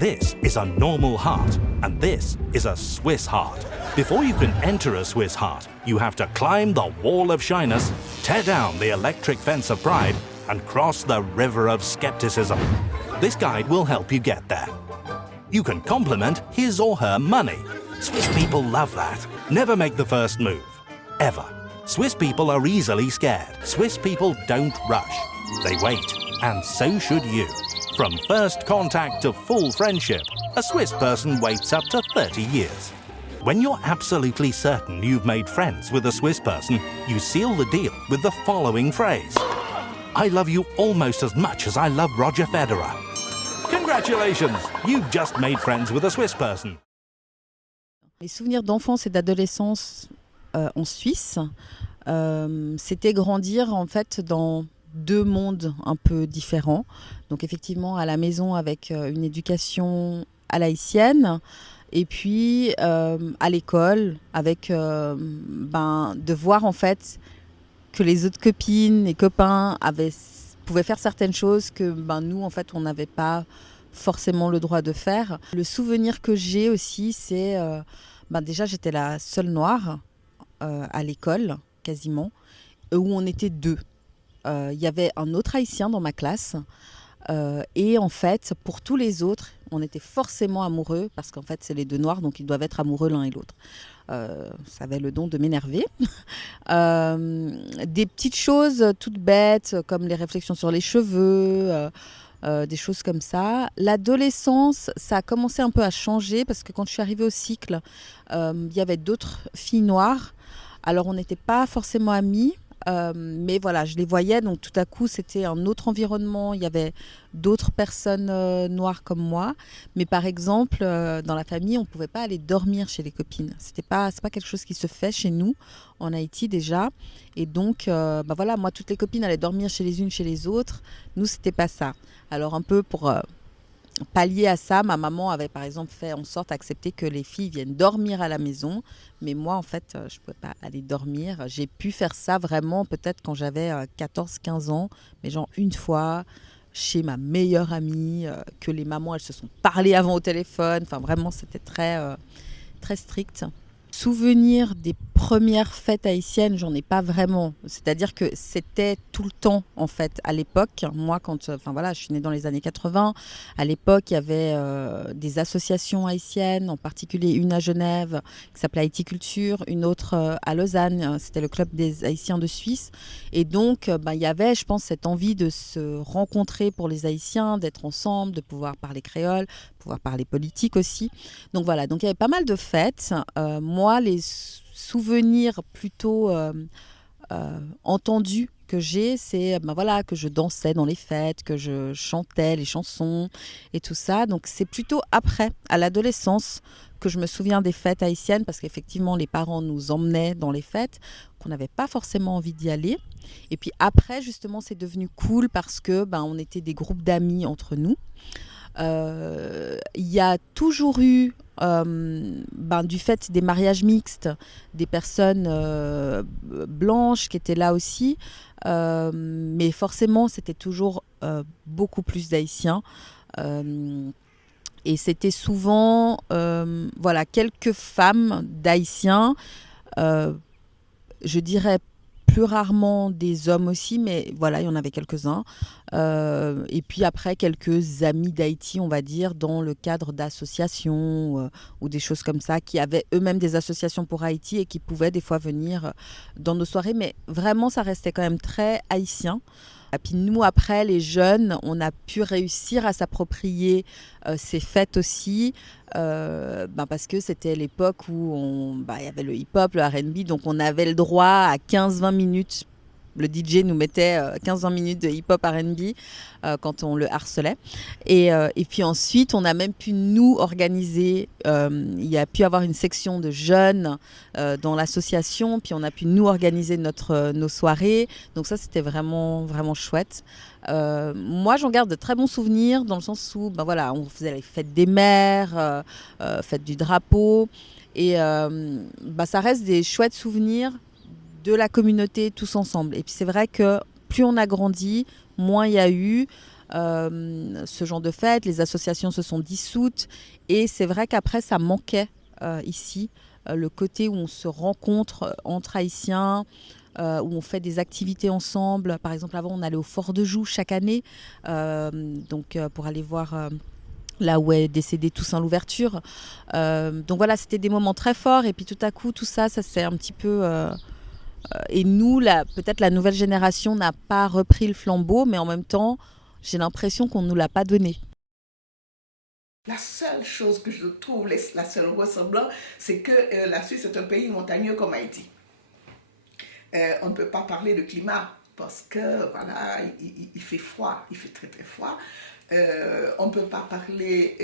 This is a normal heart and this is a Swiss heart. Before you can enter a Swiss heart, you have to climb the wall of shyness, tear down the electric fence of pride and cross the river of skepticism. This guide will help you get there. You can compliment his or her money. Swiss people love that. Never make the first move. Ever. Swiss people are easily scared. Swiss people don't rush. They wait, and so should you. From first contact to full friendship, a Swiss person waits up to 30 years. When you're absolutely certain you've made friends with a Swiss person, you seal the deal with the following phrase. I love you almost as much as I love Roger Federer. Congratulations! You've just made friends with a Swiss person. Mes souvenirs d'enfance et d'adolescence en Suisse, c'était grandir en fait dans deux mondes un peu différents. Donc effectivement à la maison avec une éducation à la haïtienne et puis à l'école avec de voir en fait que les autres copines et copains pouvaient faire certaines choses que nous en fait on n'avait pas forcément le droit de faire. Le souvenir que j'ai aussi c'est déjà j'étais la seule noire à l'école quasiment où on était deux. Il y avait un autre haïtien dans ma classe et en fait pour tous les autres on était forcément amoureux parce qu'en fait c'est les deux noirs donc ils doivent être amoureux l'un et l'autre. Ça avait le don de m'énerver. Des petites choses toutes bêtes comme les réflexions sur les cheveux, des choses comme ça. L'adolescence, ça a commencé un peu à changer parce que quand je suis arrivée au cycle, il y avait d'autres filles noires. Alors on n'était pas forcément amies. Mais voilà, je les voyais, donc tout à coup c'était un autre environnement, il y avait d'autres personnes noires comme moi, mais par exemple dans la famille on ne pouvait pas aller dormir chez les copines, c'est pas quelque chose qui se fait chez nous en Haïti déjà, et donc voilà, moi toutes les copines allaient dormir chez les unes chez les autres, nous c'était pas ça. Alors un peu pour pallier à ça, ma maman avait par exemple fait en sorte d'accepter que les filles viennent dormir à la maison. Mais moi, en fait, je ne pouvais pas aller dormir. J'ai pu faire ça vraiment peut-être quand j'avais 14-15 ans. Mais genre une fois chez ma meilleure amie, que les mamans, elles se sont parlé avant au téléphone. Enfin, vraiment, c'était très strict. Souvenir des premières fêtes haïtiennes, j'en ai pas vraiment. C'est-à-dire que c'était tout le temps, en fait, à l'époque. Moi, je suis née dans les années 80. À l'époque, il y avait des associations haïtiennes, en particulier une à Genève qui s'appelait Haïti Culture, une autre à Lausanne, c'était le club des Haïtiens de Suisse. Et donc, il y avait, je pense, cette envie de se rencontrer pour les Haïtiens, d'être ensemble, de pouvoir parler créole, pouvoir parler politique aussi. Donc voilà, donc il y avait pas mal de fêtes. Moi, les souvenirs plutôt entendus que j'ai, c'est que je dansais dans les fêtes, que je chantais les chansons et tout ça. Donc c'est plutôt après, à l'adolescence, que je me souviens des fêtes haïtiennes parce qu'effectivement les parents nous emmenaient dans les fêtes, qu'on n'avait pas forcément envie d'y aller. Et puis après, justement, c'est devenu cool parce que on était des groupes d'amis entre nous. Il y a toujours eu, du fait des mariages mixtes, des personnes blanches qui étaient là aussi. Mais forcément, c'était toujours beaucoup plus d'Haïtiens. Et c'était souvent quelques femmes d'Haïtiens. Je dirais plus rarement des hommes aussi, mais voilà, il y en avait quelques-uns. Et puis après, quelques amis d'Haïti, on va dire, dans le cadre d'associations ou des choses comme ça, qui avaient eux-mêmes des associations pour Haïti et qui pouvaient des fois venir dans nos soirées. Mais vraiment, ça restait quand même très haïtien. Et puis nous, après, les jeunes, on a pu réussir à s'approprier ces fêtes aussi, parce que c'était l'époque où il y avait le hip-hop, le R&B, donc on avait le droit à 15-20 minutes. Le DJ nous mettait 15-20 minutes de hip-hop R&B quand on le harcelait. Et puis ensuite, on a même pu nous organiser. Il y a pu avoir une section de jeunes dans l'association. Puis on a pu nous organiser nos soirées. Donc ça, c'était vraiment, vraiment chouette. Moi, j'en garde de très bons souvenirs dans le sens où on faisait les fêtes des mères, fête du drapeau. Et ça reste des chouettes souvenirs de la communauté tous ensemble. Et puis c'est vrai que plus on a grandi, moins il y a eu ce genre de fêtes, les associations se sont dissoutes et c'est vrai qu'après ça manquait ici, le côté où on se rencontre entre Haïtiens, où on fait des activités ensemble. Par exemple, avant on allait au Fort de Joux chaque année, pour aller voir là où est décédé Toussaint Louverture. Donc voilà, c'était des moments très forts et puis tout à coup tout ça s'est un petit peu... et nous, peut-être la nouvelle génération n'a pas repris le flambeau, mais en même temps, j'ai l'impression qu'on ne nous l'a pas donné. La seule chose que je trouve, la seule ressemblance, c'est que la Suisse est un pays montagneux comme Haïti. On ne peut pas parler de climat parce que voilà, il fait froid, il fait très très froid. On ne peut pas parler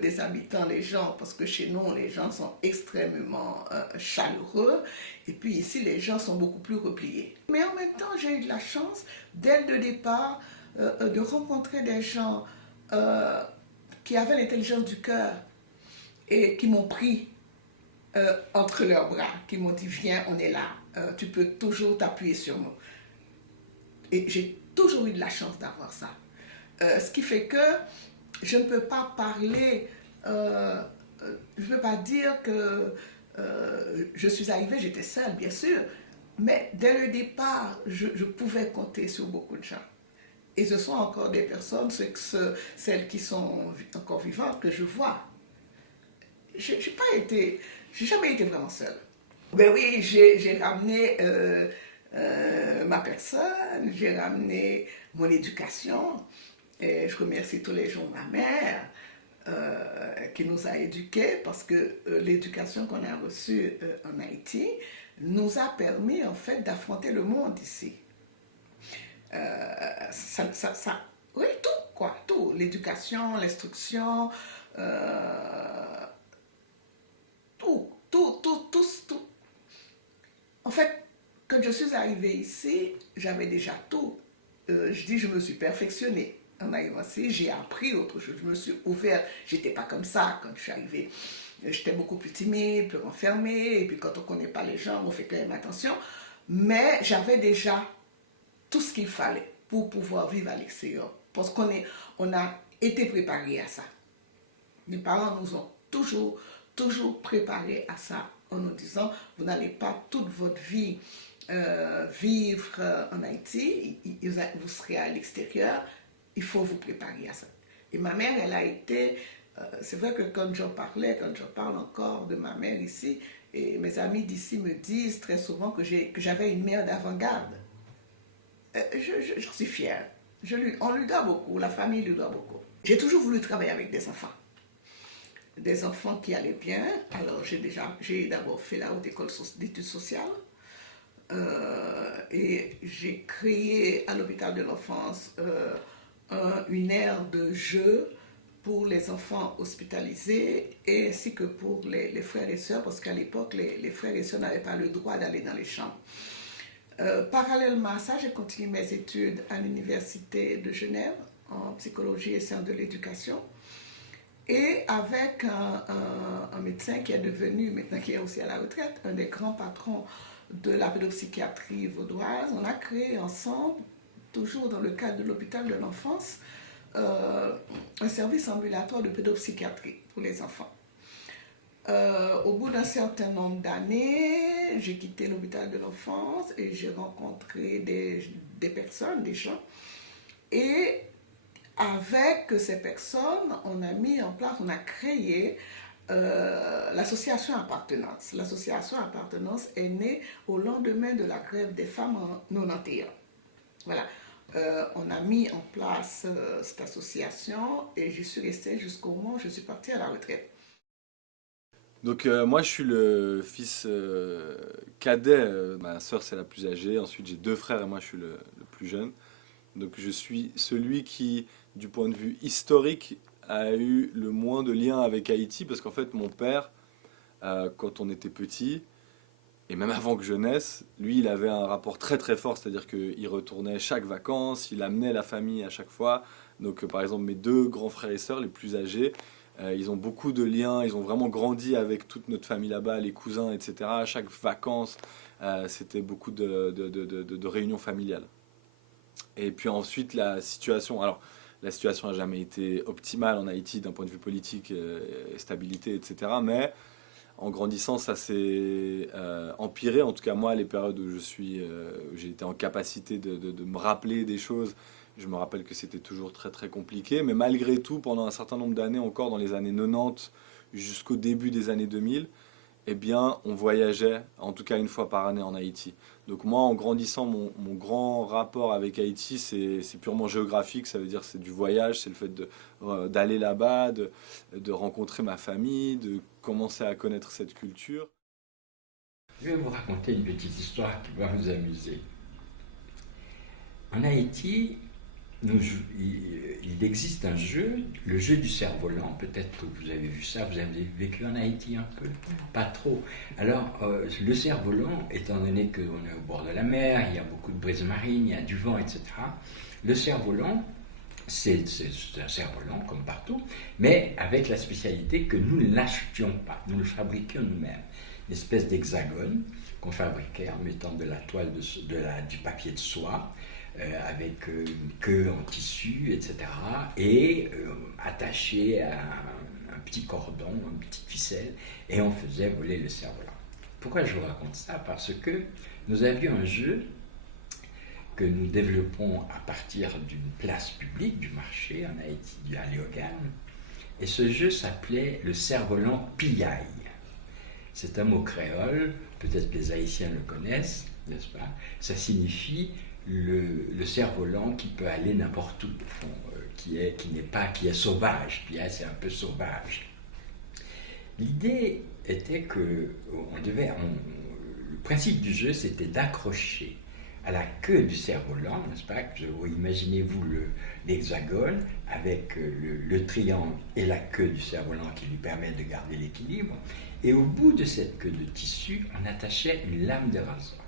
des habitants, les gens, parce que chez nous, les gens sont extrêmement chaleureux. Et puis ici, les gens sont beaucoup plus repliés. Mais en même temps, j'ai eu de la chance, dès le départ, de rencontrer des gens qui avaient l'intelligence du cœur et qui m'ont pris entre leurs bras, qui m'ont dit, viens, on est là, tu peux toujours t'appuyer sur nous. Et j'ai toujours eu de la chance d'avoir ça. Ce qui fait que je ne peux pas parler, je ne peux pas dire que je suis arrivée, j'étais seule, bien sûr, mais dès le départ, je pouvais compter sur beaucoup de gens. Et ce sont encore des personnes, celles qui sont encore vivantes, que je vois. Je n'ai jamais été vraiment seule. Ben oui, j'ai ramené ma personne, j'ai ramené mon éducation. Et je remercie tous les jours ma mère qui nous a éduqués parce que l'éducation qu'on a reçue en Haïti nous a permis en fait d'affronter le monde ici. Oui, tout quoi, tout. L'éducation, l'instruction, tout. En fait, quand je suis arrivée ici, j'avais déjà tout. Je me suis perfectionnée. En arrivant ici, j'ai appris autre chose. Je me suis ouverte. J'étais pas comme ça quand je suis arrivée. J'étais beaucoup plus timide, plus renfermée. Et puis quand on connaît pas les gens, on fait quand même attention. Mais j'avais déjà tout ce qu'il fallait pour pouvoir vivre à l'extérieur. Parce qu'on a été préparés à ça. Mes parents nous ont toujours préparés à ça en nous disant, vous n'allez pas toute votre vie vivre en Haïti, vous serez à l'extérieur, il faut vous préparer à ça. Et ma mère, elle a été, c'est vrai que quand je parle encore de ma mère ici, et mes amis d'ici me disent très souvent que j'avais une mère d'avant-garde. J'en suis fière. On lui doit beaucoup, la famille lui doit beaucoup. J'ai toujours voulu travailler avec des enfants. Des enfants qui allaient bien. Alors j'ai d'abord fait la haute école d'études sociales. Et j'ai créé à l'hôpital de l'enfance une aire de jeu pour les enfants hospitalisés et ainsi que pour les frères et sœurs, parce qu'à l'époque, les frères et sœurs n'avaient pas le droit d'aller dans les chambres. Parallèlement à ça, j'ai continué mes études à l'université de Genève en psychologie et sciences de l'éducation. Et avec un médecin qui est devenu, maintenant qui est aussi à la retraite, un des grands patrons de la pédopsychiatrie vaudoise, on a créé ensemble, toujours dans le cadre de l'hôpital de l'enfance, un service ambulatoire de pédopsychiatrie pour les enfants. Au bout d'un certain nombre d'années, j'ai quitté l'hôpital de l'enfance et j'ai rencontré des personnes, des gens. Et avec ces personnes, on a mis en place, on a créé l'association Appartenance. L'association Appartenance est née au lendemain de la grève des femmes en 91. Voilà. On a mis en place cette association et j'y suis restée jusqu'au moment où je suis partie à la retraite. Donc moi je suis le fils cadet, ma sœur c'est la plus âgée, ensuite j'ai deux frères et moi je suis le plus jeune. Donc je suis celui qui, du point de vue historique, a eu le moins de liens avec Haïti parce qu'en fait mon père, quand on était petit, et même avant que je naisse, lui il avait un rapport très très fort, c'est-à-dire qu'il retournait chaque vacances, il amenait la famille à chaque fois. Donc par exemple mes deux grands frères et sœurs les plus âgés, ils ont beaucoup de liens, ils ont vraiment grandi avec toute notre famille là-bas, les cousins, etc. À chaque vacances, c'était beaucoup de réunions familiales. Et puis ensuite, la situation n'a jamais été optimale en Haïti d'un point de vue politique, stabilité, etc. Mais en grandissant, ça s'est empiré. En tout cas, moi, les périodes où j'ai été en capacité de me rappeler des choses, je me rappelle que c'était toujours très très compliqué, mais malgré tout, pendant un certain nombre d'années, encore dans les années 90 jusqu'au début des années 2000, eh bien, on voyageait, en tout cas une fois par année en Haïti. Donc moi, en grandissant, mon grand rapport avec Haïti, c'est purement géographique, ça veut dire c'est du voyage, c'est le fait d'aller là-bas, de rencontrer ma famille, de commencer à connaître cette culture. Je vais vous raconter une petite histoire qui va vous amuser. En Haïti, il existe un jeu, le jeu du cerf-volant. Peut-être que vous avez vu ça, vous avez vécu en Haïti un peu, pas trop. Alors, le cerf-volant, étant donné qu'on est au bord de la mer, il y a beaucoup de brises marines, il y a du vent, etc. Le cerf-volant, c'est un cerf-volant comme partout, mais avec la spécialité que nous ne l'achetions pas, nous le fabriquions nous-mêmes. Une espèce d'hexagone qu'on fabriquait en mettant de la toile, du papier de soie, avec une queue en tissu, etc. et attaché à un petit cordon, une petite ficelle, et on faisait voler le cerf-volant. Pourquoi je vous raconte ça? Parce que nous avions un jeu que nous développons à partir d'une place publique du marché en Haïti, à Léogane, et ce jeu s'appelait le cerf-volant pillaille. C'est un mot créole, peut-être que les Haïtiens le connaissent, n'est-ce pas? Ça signifie le cerf-volant qui peut aller n'importe où, au fond, qui est sauvage. Puis c'est un peu sauvage. L'idée était que le principe du jeu, c'était d'accrocher à la queue du cerf-volant, n'est-ce pas? Imaginez-vous l'hexagone avec le triangle et la queue du cerf-volant qui lui permet de garder l'équilibre. Et au bout de cette queue de tissu, on attachait une lame de rasoir.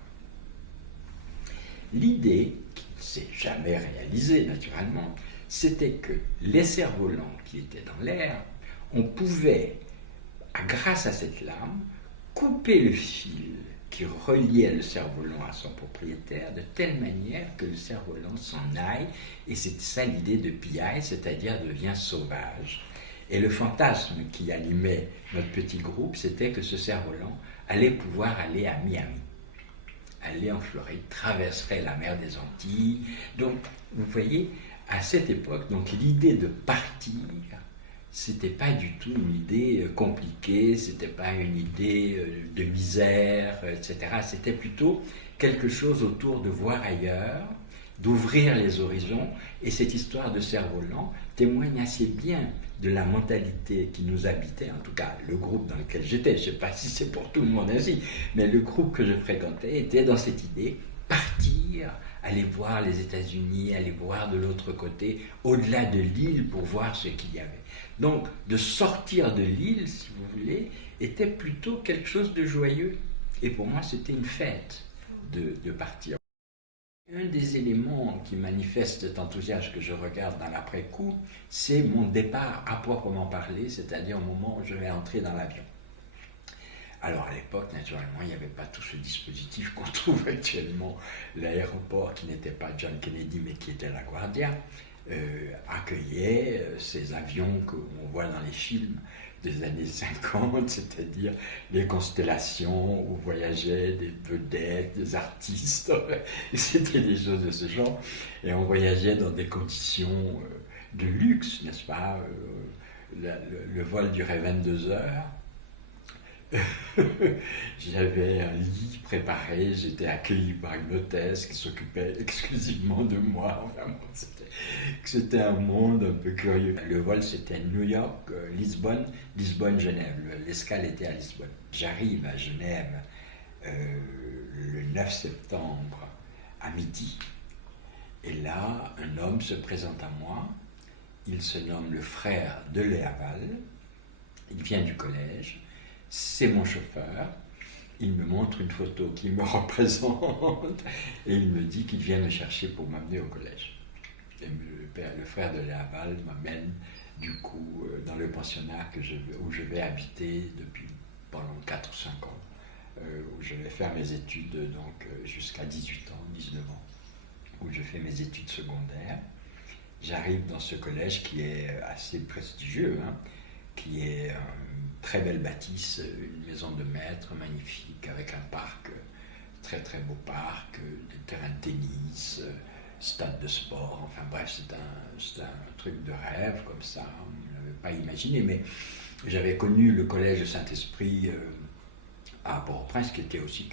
L'idée, qui ne s'est jamais réalisée naturellement, c'était que les cerfs-volants qui étaient dans l'air, on pouvait, grâce à cette lame, couper le fil qui reliait le cerf-volant à son propriétaire de telle manière que le cerf-volant s'en aille, et c'était ça l'idée de pillaille, c'est-à-dire devient sauvage. Et le fantasme qui animait notre petit groupe, c'était que ce cerf-volant allait pouvoir aller à Miami, aller en Floride, traverserait la mer des Antilles. Donc, vous voyez, à cette époque, donc l'idée de partir, c'était pas du tout une idée compliquée, c'était pas une idée de misère, etc. C'était plutôt quelque chose autour de voir ailleurs, d'ouvrir les horizons, et cette histoire de cerf-volant témoigne assez bien de la mentalité qui nous habitait, en tout cas le groupe dans lequel j'étais, je ne sais pas si c'est pour tout le monde ainsi, mais le groupe que je fréquentais était dans cette idée, partir, aller voir les États-Unis, aller voir de l'autre côté, au-delà de l'île pour voir ce qu'il y avait. Donc, de sortir de l'île, si vous voulez, était plutôt quelque chose de joyeux. Et pour moi, c'était une fête de partir. Un des éléments qui manifeste cet enthousiasme que je regarde dans l'après-coup, c'est mon départ à proprement parler, c'est-à-dire au moment où je vais entrer dans l'avion. Alors à l'époque, naturellement, il n'y avait pas tout ce dispositif qu'on trouve actuellement. L'aéroport, qui n'était pas John Kennedy, mais qui était LaGuardia, accueillait ces avions qu'on voit dans les films des années 50, c'est-à-dire les constellations où voyageaient des vedettes, des artistes, c'était des choses de ce genre, et on voyageait dans des conditions de luxe, n'est-ce pas? Le vol durait 22 heures, j'avais un lit préparé, j'étais accueilli par une hôtesse qui s'occupait exclusivement de moi. Enfin, bon, c'était un monde un peu curieux. Le vol, c'était New York, Lisbonne, Lisbonne-Genève. L'escale était à Lisbonne. J'arrive à Genève le 9 septembre à midi, et là, un homme se présente à moi. Il se nomme le frère de Léaval, il vient du collège. C'est mon chauffeur, il me montre une photo qui me représente et il me dit qu'il vient me chercher pour m'amener au collège. Et le frère de Léaval m'amène du coup dans le pensionnat où je vais habiter pendant 4 ou 5 ans, où je vais faire mes études donc jusqu'à 18 ans, 19 ans, où je fais mes études secondaires. J'arrive dans ce collège qui est assez prestigieux, qui est une très belle bâtisse, une maison de maître magnifique avec un parc, très très beau parc, des terrains de tennis, stade de sport, enfin bref, c'est un truc de rêve comme ça, on ne l'avait pas imaginé, mais j'avais connu le collège de Saint-Esprit à Port-au-Prince, qui était aussi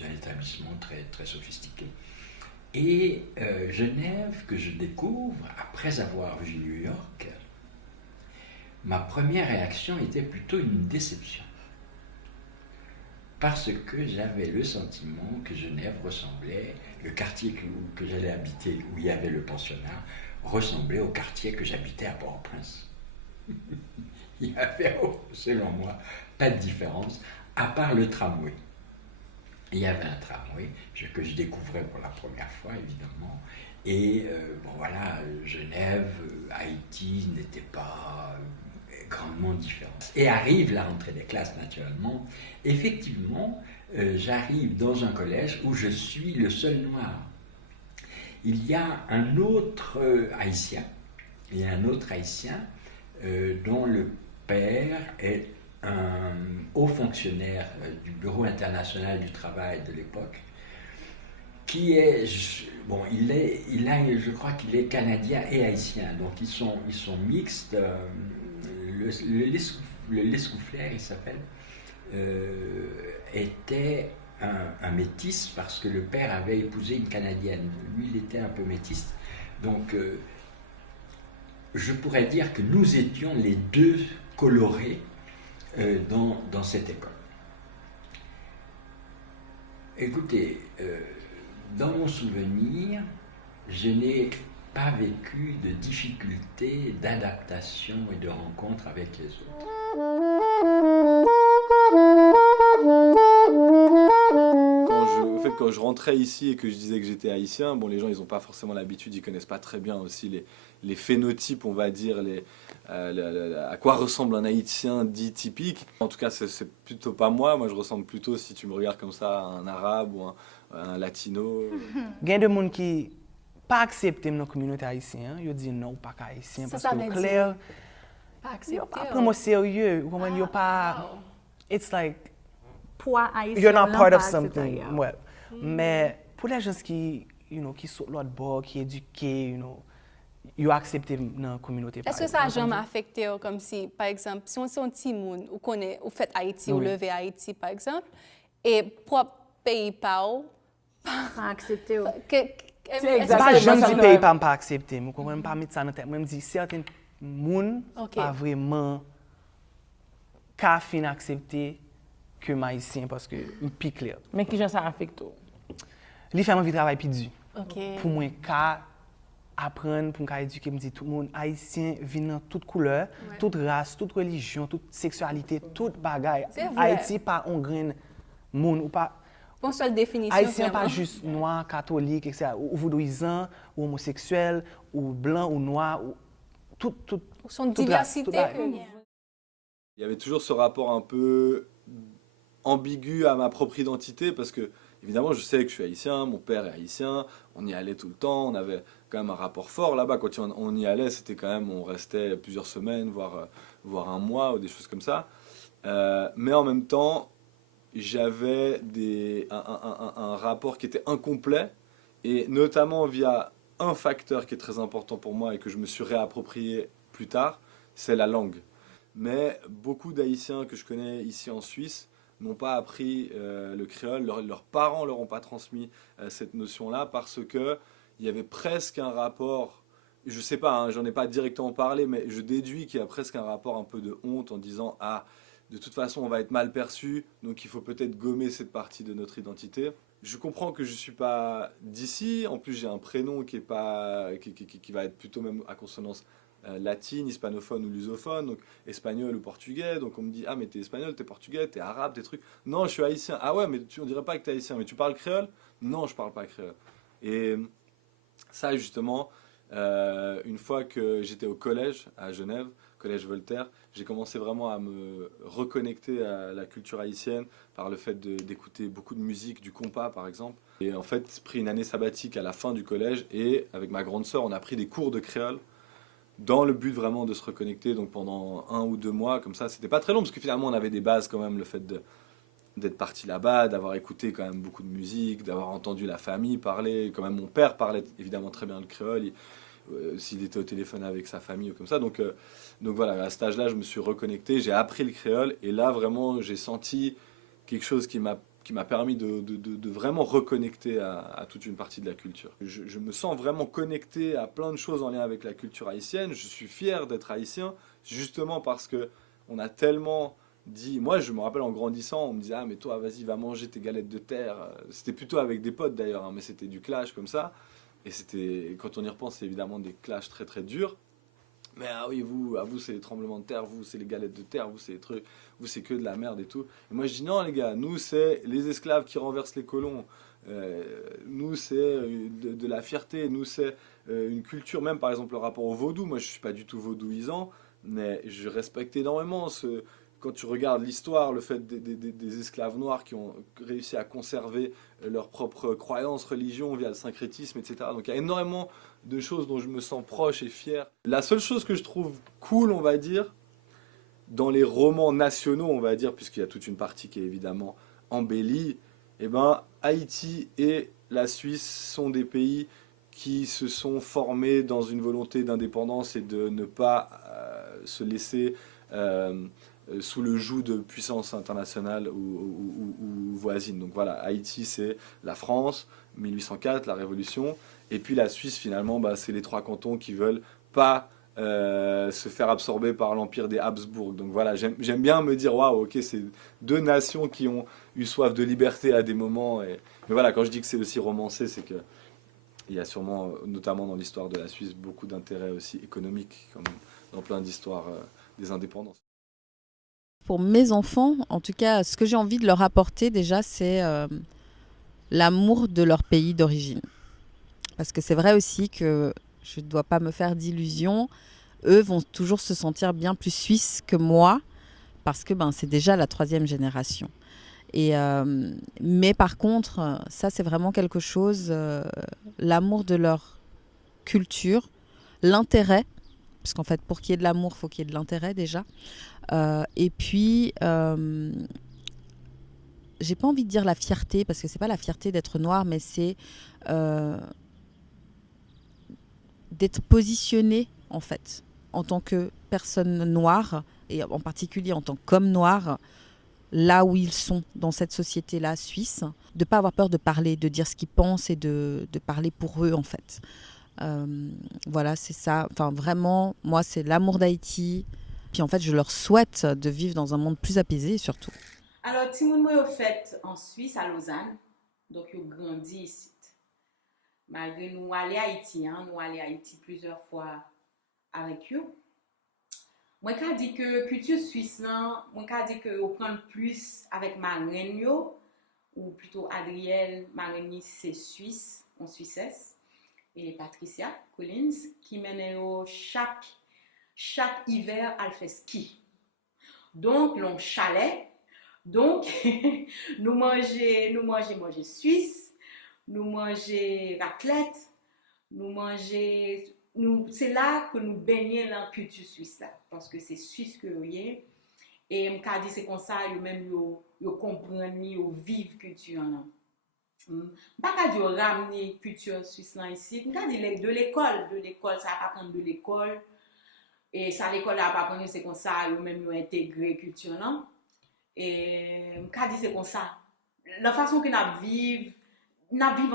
un établissement très, très sophistiqué. Et Genève, que je découvre après avoir vu New York, ma première réaction était plutôt une déception. parce que j'avais le sentiment que Genève ressemblait, le quartier que j'allais habiter, où il y avait le pensionnat, ressemblait au quartier que j'habitais à Port-au-Prince. Il n'y avait, selon moi, pas de différence, à part le tramway. Il y avait un tramway que je découvrais pour la première fois, évidemment. Et bon voilà, Genève, Haïti n'étaient pas grandement différents. Et arrive la rentrée des classes, naturellement. Effectivement, j'arrive dans un collège où je suis le seul noir. Il y a un autre haïtien, dont le père est un haut fonctionnaire du Bureau international du travail de l'époque, qui est, bon, je crois qu'il est canadien et haïtien, donc ils sont mixtes. Le Lescouflair, il s'appelle, était un métis parce que le père avait épousé une Canadienne. Lui, il était un peu métis. Donc, je pourrais dire que nous étions les deux colorés dans cette école. Écoutez, dans mon souvenir, je n'ai pas vécu de difficultés d'adaptation et de rencontre avec les autres. Quand je rentrais ici et que je disais que j'étais haïtien, bon, les gens, ils n'ont pas forcément l'habitude, ils connaissent pas très bien aussi les phénotypes, on va dire, à quoi ressemble un haïtien dit typique. En tout cas, c'est plutôt pas moi. Moi, je ressemble plutôt, si tu me regardes comme ça, à un arabe ou un latino. Il y a des gens qui pas accepté dans la communauté haïtienne, ils disent non, pas haïtien, parce que clair, Pas accepté. pas prendre au sérieux, ou comment pas, it's like, Pour haïtien, you're not part of pas accepté, something, yeah. ouais. Mais pour les gens qui sont de l'autre bord, qui sont éduqués, ils acceptent dans la communauté. Est-ce que ça a jamais affecté, comme si, par exemple, si on est un petit monde, ou fait Haïti, ou levé Haïti, par exemple, et propre pays pas Pas accepté. C'est exactement ça. Je ne dis pays pas accepter, je ne comprends pas mettre ça dans la tête. Je dis certains gens pas vraiment qu'à fin accepter que haïtien parce que je suis clair. Mais qui ça affecte? Il fait envie de travailler plus dur. Okay. Pour moi, qu'à apprendre, pour éduquer, me dit tout le monde haïtien vient dans toute couleur, toute race, toute religion, toute sexualité, toute bagaille. Haïti pas un grain monde ou pas. Une seule définition. Haïtien pas juste noir, catholique, etc. Ou vaudouisant, ou homosexuel, ou blanc, ou noir, ou tout. Son diversité. Il y avait toujours ce rapport un peu ambigu à ma propre identité parce que évidemment je sais que je suis haïtien, mon père est haïtien, on y allait tout le temps, on avait quand même un rapport fort là-bas. Quand on y allait, c'était quand même, on restait plusieurs semaines, voire un mois ou des choses comme ça. Mais en même temps, j'avais un rapport qui était incomplet, et notamment via un facteur qui est très important pour moi et que je me suis réapproprié plus tard, c'est la langue. Mais beaucoup d'Haïtiens que je connais ici en Suisse n'ont pas appris le créole, leurs parents leur ont pas transmis cette notion-là parce que il y avait presque un rapport, je sais pas, hein, j'en ai pas directement parlé, mais je déduis qu'il y a presque un rapport un peu de honte en disant « Ah, de toute façon, on va être mal perçu, donc il faut peut-être gommer cette partie de notre identité. » Je comprends que je suis pas d'ici, en plus j'ai un prénom qui va être plutôt même à consonance latine, hispanophone ou lusophone, donc espagnol ou portugais, donc on me dit « Ah mais t'es espagnol, t'es portugais, t'es arabe, t'es trucs. » Non, je suis haïtien. « Ah ouais, mais on dirait pas que t'es haïtien, mais tu parles créole ?» Non, je parle pas créole. Et ça justement, une fois que j'étais au collège à Genève, collège Voltaire, j'ai commencé vraiment à me reconnecter à la culture haïtienne par le fait d'écouter beaucoup de musique, du compas par exemple. Et en fait, j'ai pris une année sabbatique à la fin du collège et avec ma grande sœur, on a pris des cours de créole dans le but vraiment de se reconnecter. Donc pendant 1 ou 2 mois, comme ça, c'était pas très long parce que finalement on avait des bases quand même, le fait d'être parti là-bas, d'avoir écouté quand même beaucoup de musique, d'avoir entendu la famille parler. Quand même mon père parlait évidemment très bien le créole. S'il était au téléphone avec sa famille ou comme ça. Donc voilà, à cet âge-là, je me suis reconnecté, j'ai appris le créole et là, vraiment, j'ai senti quelque chose qui m'a permis de vraiment reconnecter à toute une partie de la culture. Je me sens vraiment connecté à plein de choses en lien avec la culture haïtienne. Je suis fier d'être haïtien, justement parce qu'on a tellement dit... Moi, je me rappelle en grandissant, on me disait « Ah, mais toi, vas-y, va manger tes galettes de terre. » C'était plutôt avec des potes d'ailleurs, hein, mais c'était du clash comme ça. Et c'était, quand on y repense, c'est évidemment des clashs très très durs. Mais ah oui, vous c'est les tremblements de terre, vous c'est les galettes de terre, vous c'est les trucs, vous c'est que de la merde et tout. Et moi je dis non les gars, nous c'est les esclaves qui renversent les colons, nous c'est de la fierté, nous c'est une culture, même par exemple le rapport au vaudou. Moi je suis pas du tout vaudouisant, mais je respecte énormément quand tu regardes l'histoire, le fait des esclaves noirs qui ont réussi à conserver leur propre croyance, religion via le syncrétisme, etc. Donc il y a énormément de choses dont je me sens proche et fier. La seule chose que je trouve cool, on va dire, dans les romans nationaux, on va dire, puisqu'il y a toute une partie qui est évidemment embellie, eh ben, Haïti et la Suisse sont des pays qui se sont formés dans une volonté d'indépendance et de ne pas se laisser sous le joug de puissances internationales ou voisines. Donc voilà, Haïti c'est la France, 1804, la Révolution, et puis la Suisse finalement, c'est les 3 cantons qui veulent pas se faire absorber par l'empire des Habsbourg. Donc voilà, j'aime bien me dire, waouh, ok, c'est 2 nations qui ont eu soif de liberté à des moments. Mais voilà, quand je dis que c'est aussi romancé, c'est que il y a sûrement, notamment dans l'histoire de la Suisse, beaucoup d'intérêts aussi économiques, comme dans plein d'histoires des indépendances. Pour mes enfants, en tout cas, ce que j'ai envie de leur apporter déjà, c'est l'amour de leur pays d'origine. Parce que c'est vrai aussi que je ne dois pas me faire d'illusions. Eux vont toujours se sentir bien plus suisses que moi, parce que c'est déjà la 3e génération. Mais par contre, ça c'est vraiment quelque chose, l'amour de leur culture, l'intérêt, parce qu'en fait pour qu'il y ait de l'amour, il faut qu'il y ait de l'intérêt déjà. Et puis, j'ai pas envie de dire la fierté, parce que c'est pas la fierté d'être noir, mais c'est d'être positionné en fait en tant que personne noire, et en particulier en tant qu'homme noir, là où ils sont dans cette société-là suisse, de pas avoir peur de parler, de dire ce qu'ils pensent et de parler pour eux en fait. Voilà, c'est ça. Enfin vraiment, moi c'est l'amour d'Haïti. Puis en fait, je leur souhaite de vivre dans un monde plus apaisé surtout. Alors, Timoun, moi, au fait, en Suisse, à Lausanne, donc, ils ont grandi ici. Malgré nous aller à Haïti, nous aller à Haïti plusieurs fois avec eux. Moi, quand je dis que culture suisse, moi, quand je dis que on prend plus avec ma reine, ou plutôt Adrielle, ma reine, c'est Suisse, en Suissesse, et Patricia Collins, qui mènent chaque hiver, elle fait ski. Donc, l'on chalet. Donc, nous mangeons suisse, nous mangeons raclette, c'est là que nous baignons dans la culture suisse là, parce que c'est suisse que vous avez. Et m'ka dit c'est comme ça, yo même yo comprendre, yo vivre culture là. Pas qu'à dire ramener culture suisse là ici, m'ka dit de l'école, ça va apprendre de l'école. Et ça l'école a pas apprendre c'est comme ça, yo même yo intégrer culture là. Et m'ka dit c'est comme ça. La façon que n'a vivre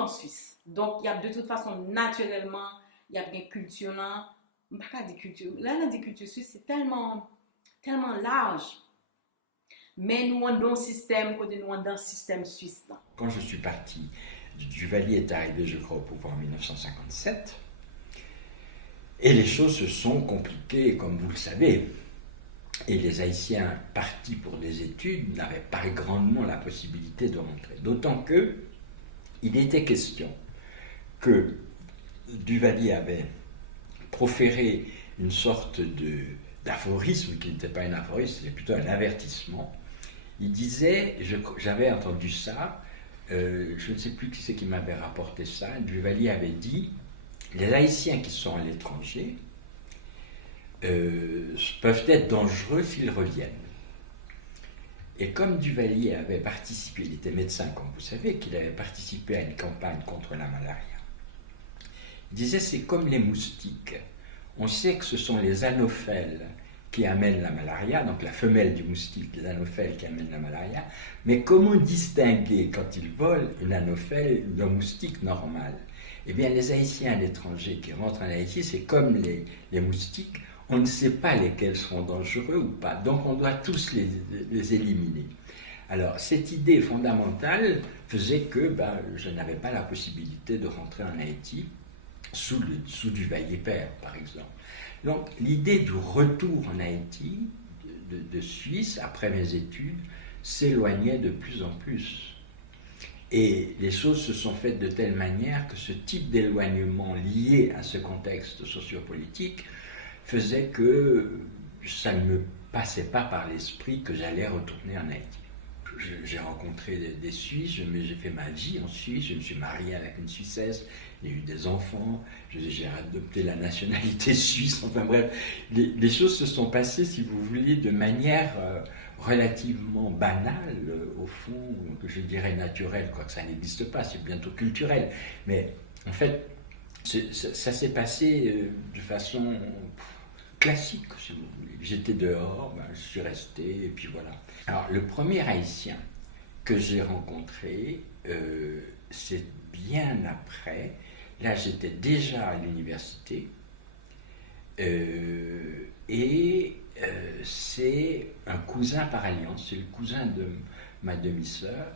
en Suisse. Donc il y a de toute façon naturellement, il y a une culture là, pas qu'à dire culture. Là on dit culture suisse, c'est tellement large. Mais nous on dans le système, côté nous dans le système suisse là. Quand je suis parti, Duvalier est arrivé, je crois, au pouvoir en 1957. Et les choses se sont compliquées, comme vous le savez. Et les Haïtiens partis pour des études n'avaient pas grandement la possibilité de rentrer. D'autant que il était question que Duvalier avait proféré une sorte d'aphorisme, qui n'était pas un aphorisme, c'était plutôt un avertissement. Il disait, j'avais entendu ça, je ne sais plus qui c'est qui m'avait rapporté ça, Duvalier avait dit, les Haïtiens qui sont à l'étranger peuvent être dangereux s'ils reviennent. Et comme Duvalier avait participé, il était médecin comme vous savez, qu'il avait participé à une campagne contre la malaria, il disait c'est comme les moustiques. On sait que ce sont les anophèles qui amènent la malaria, donc la femelle du moustique, les anophèles qui amènent la malaria, mais comment distinguer quand ils volent une anophèle d'un moustique normal? Eh bien les Haïtiens à l'étranger qui rentrent en Haïti, c'est comme les moustiques, on ne sait pas lesquels seront dangereux ou pas. Donc on doit tous les éliminer. Alors cette idée fondamentale faisait que je n'avais pas la possibilité de rentrer en Haïti sous du Duvalier-Père, par exemple. Donc l'idée du retour en Haïti, de Suisse, après mes études, s'éloignait de plus en plus. Et les choses se sont faites de telle manière que ce type d'éloignement lié à ce contexte sociopolitique faisait que ça ne me passait pas par l'esprit que j'allais retourner en Haïti. J'ai rencontré des Suisses, j'ai fait ma vie en Suisse, je me suis marié avec une Suissesse, il y a eu des enfants, j'ai adopté la nationalité suisse, enfin bref, les choses se sont passées, si vous voulez, de manière relativement banale, au fond, que je dirais naturelle, quoique ça n'existe pas, c'est bientôt culturel, mais en fait, ça s'est passé de façon classique, si vous voulez. J'étais dehors, je suis resté, et puis voilà. Alors, le premier Haïtien que j'ai rencontré, c'est bien après. Là, j'étais déjà à l'université. C'est un cousin par alliance. C'est le cousin de ma demi-sœur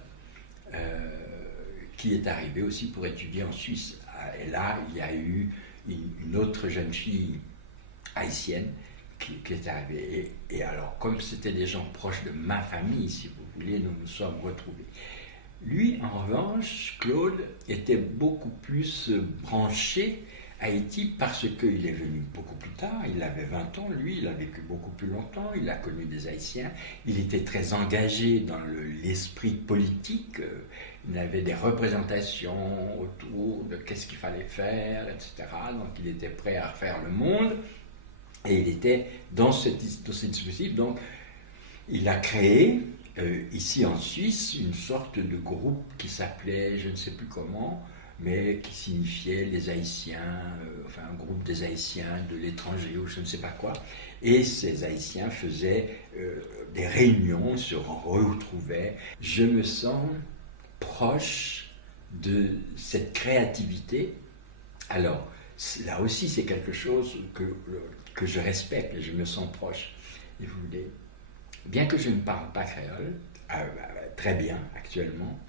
qui est arrivé aussi pour étudier en Suisse. Et là, il y a eu une autre jeune fille haïtienne qui est arrivée. Et alors, comme c'était des gens proches de ma famille, si vous voulez, nous nous sommes retrouvés. Lui, en revanche, Claude, était beaucoup plus branché Haïti parce qu'il est venu beaucoup plus tard, il avait 20 ans, lui, il a vécu beaucoup plus longtemps, il a connu des Haïtiens, il était très engagé dans l'esprit politique, il avait des représentations autour de qu'est-ce qu'il fallait faire, etc. Donc il était prêt à refaire le monde, et il était dans ce dispositif. Donc il a créé, ici en Suisse, une sorte de groupe qui s'appelait, je ne sais plus comment, mais qui signifiait les Haïtiens, enfin un groupe des Haïtiens de l'étranger ou je ne sais pas quoi. Et ces Haïtiens faisaient des réunions, se retrouvaient. Je me sens proche de cette créativité. Alors, là aussi, c'est quelque chose que je respecte et je me sens proche. Et vous voulez, bien que je ne parle pas créole, très bien actuellement,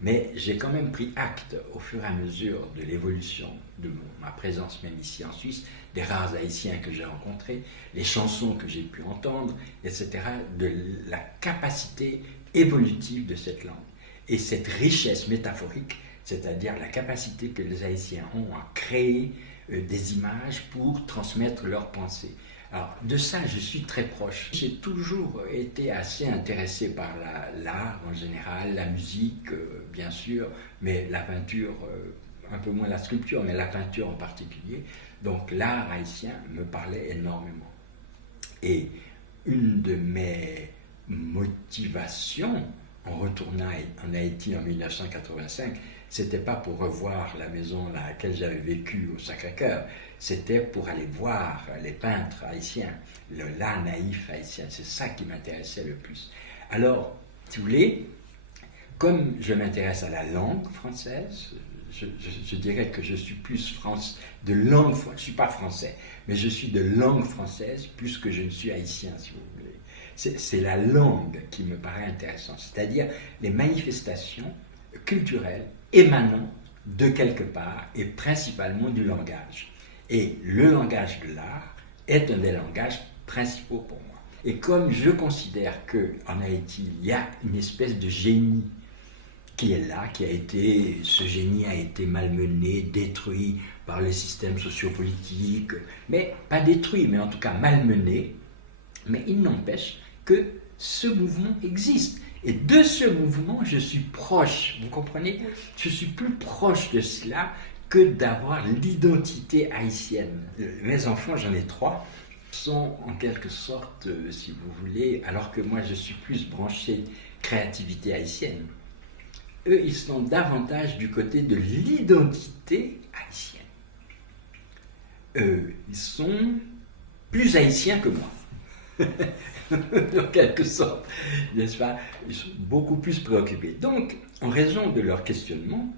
mais j'ai quand même pris acte au fur et à mesure de l'évolution de ma présence même ici en Suisse, des rares Haïtiens que j'ai rencontrés, les chansons que j'ai pu entendre, etc., de la capacité évolutive de cette langue. Et cette richesse métaphorique, c'est-à-dire la capacité que les Haïtiens ont à créer des images pour transmettre leurs pensées. Alors, de ça, je suis très proche. J'ai toujours été assez intéressé par l'art en général, la musique, bien sûr, mais la peinture, un peu moins la sculpture, mais la peinture en particulier. Donc, l'art haïtien me parlait énormément. Et une de mes motivations en retournant en Haïti en 1985, c'était pas pour revoir la maison dans laquelle j'avais vécu au Sacré-Cœur, c'était pour aller voir les peintres haïtiens, l'art naïf haïtien, c'est ça qui m'intéressait le plus. Alors, si vous voulez, comme je m'intéresse à la langue française, je dirais que je suis plus de langue, je ne suis pas français, mais je suis de langue française plus que je ne suis haïtien, si vous voulez. C'est la langue qui me paraît intéressante, c'est-à-dire les manifestations culturelles émanant de quelque part et principalement du langage. Et le langage de l'art est un des langages principaux pour moi. Et comme je considère qu'en Haïti, il y a une espèce de génie qui est là, ce génie a été malmené, détruit par le système sociopolitique, mais pas détruit, mais en tout cas malmené, mais il n'empêche que ce mouvement existe. Et de ce mouvement, je suis proche, vous comprenez? Je suis plus proche de cela que d'avoir l'identité haïtienne. Mes enfants, j'en ai 3, sont en quelque sorte, si vous voulez, alors que moi je suis plus branché créativité haïtienne, eux ils sont davantage du côté de l'identité haïtienne. Ils sont plus haïtiens que moi. En quelque sorte, n'est-ce pas? Ils sont beaucoup plus préoccupés. Donc, en raison de leur questionnement,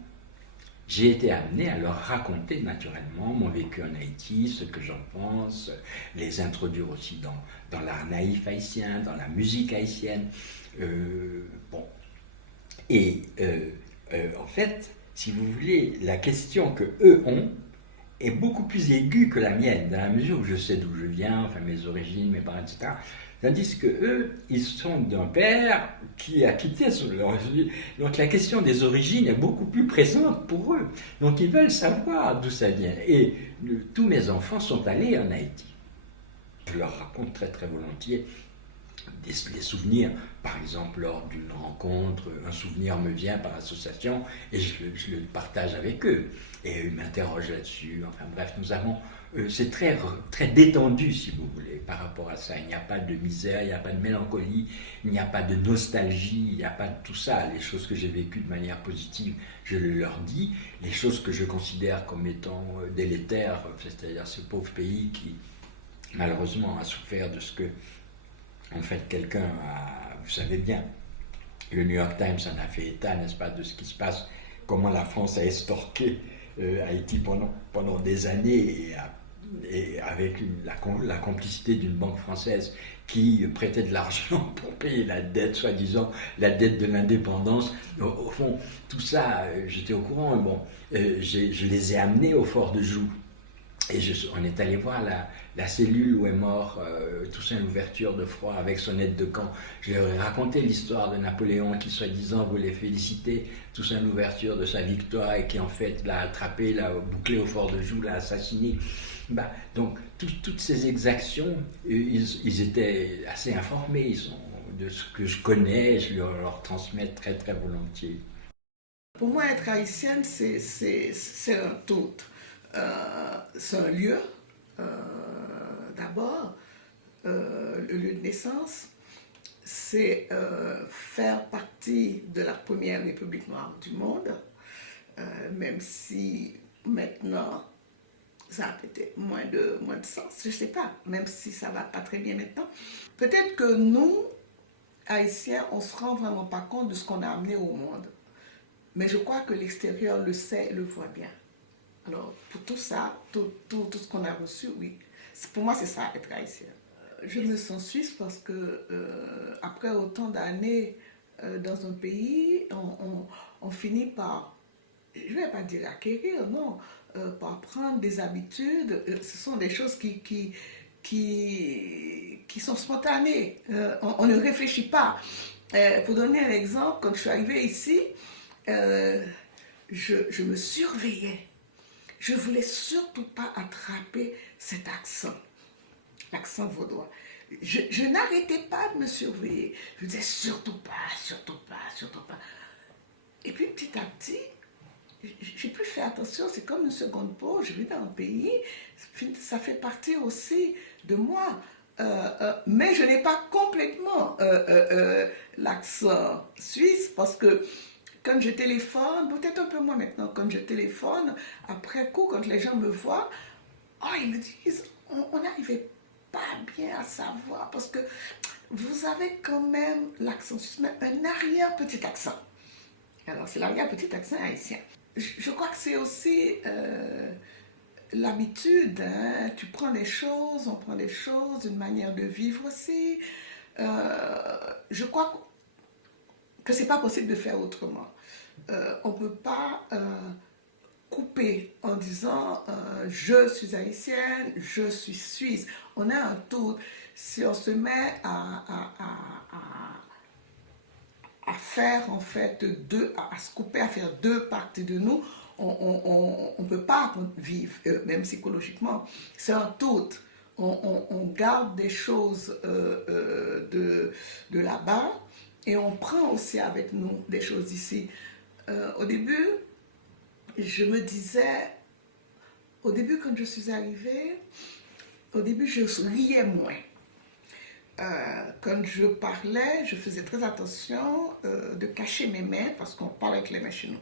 j'ai été amené à leur raconter naturellement mon vécu en Haïti, ce que j'en pense, les introduire aussi dans l'art naïf haïtien, dans la musique haïtienne. Bon. Et en fait, si vous voulez, la question que eux ont est beaucoup plus aiguë que la mienne, dans la mesure où je sais d'où je viens, enfin mes origines, mes parents, etc. Tandis que eux, ils sont d'un père qui a quitté son origine. Donc la question des origines est beaucoup plus présente pour eux. Donc ils veulent savoir d'où ça vient. Et tous mes enfants sont allés en Haïti. Je leur raconte très très volontiers des souvenirs. Par exemple, lors d'une rencontre, un souvenir me vient par association et je le partage avec eux. Et ils m'interrogent là-dessus. Enfin bref, nous avons... c'est très, très détendu, si vous voulez, par rapport à ça. Il n'y a pas de misère, il n'y a pas de mélancolie, il n'y a pas de nostalgie, il n'y a pas de tout ça. Les choses que j'ai vécues de manière positive, je le leur dis. Les choses que je considère comme étant délétères, c'est-à-dire ce pauvre pays qui, malheureusement, a souffert de ce que, en fait, quelqu'un a... Vous savez bien, le New York Times en a fait état, n'est-ce pas, de ce qui se passe, comment la France a estorqué Haïti pendant des années et avec la complicité d'une banque française qui prêtait de l'argent pour payer la dette, soi-disant la dette de l'indépendance. Au fond, tout ça, j'étais au courant. Bon, je les ai amenés au fort de Joux. Et on est allé voir la cellule où est mort Toussaint Louverture de Froid avec son aide de camp. Je leur ai raconté l'histoire de Napoléon qui, soi-disant, voulait féliciter Toussaint Louverture de sa victoire et qui, en fait, l'a attrapé, l'a bouclé au fort de Joux, l'a assassiné. Donc, toutes ces exactions, ils étaient assez informés de ce que je connais, je leur transmets très, très volontiers. Pour moi, être haïtienne, c'est un tout. C'est un lieu, d'abord, le lieu de naissance, c'est faire partie de la première République noire du monde, même si maintenant ça a peut-être moins de sens, je ne sais pas, même si ça ne va pas très bien maintenant. Peut-être que nous, Haïtiens, on ne se rend vraiment pas compte de ce qu'on a amené au monde, mais je crois que l'extérieur le sait et le voit bien. Alors, pour tout ça, tout ce qu'on a reçu, oui. Pour moi, c'est ça, être haïtien. Je me sens suisse parce que, après autant d'années dans un pays, on finit par, je ne vais pas dire acquérir, non, par prendre des habitudes. Ce sont des choses qui sont spontanées. On ne réfléchit pas. Pour donner un exemple, quand je suis arrivée ici, je me surveillais. Je ne voulais surtout pas attraper cet accent, l'accent vaudois. Je n'arrêtais pas de me surveiller. Je disais surtout pas, surtout pas, surtout pas. Et puis petit à petit, j'ai plus fait attention. C'est comme une seconde peau. Je vis dans un pays, ça fait partie aussi de moi. Mais je n'ai pas complètement l'accent suisse parce que quand je téléphone, peut-être un peu moins maintenant, quand je téléphone, après coup, quand les gens me voient, ils me disent, on n'arrivait pas bien à savoir, parce que vous avez quand même l'accent suisse, mais un arrière-petit accent. Alors, c'est l'arrière-petit accent haïtien. Je crois que c'est aussi l'habitude, hein? Tu prends des choses, on prend des choses, une manière de vivre aussi. Je crois que c'est pas possible de faire autrement. On ne peut pas couper en disant je suis haïtienne, je suis suisse. On a un tout. Si on se met à faire en fait à se couper, à faire deux parties de nous, on ne peut pas vivre, même psychologiquement. C'est un tout. On garde des choses de là-bas. Et on prend aussi avec nous des choses ici. Au début, je me disais, au début quand je suis arrivée, je riais moins. Quand je parlais, je faisais très attention de cacher mes mains parce qu'on parle avec les mains chez nous.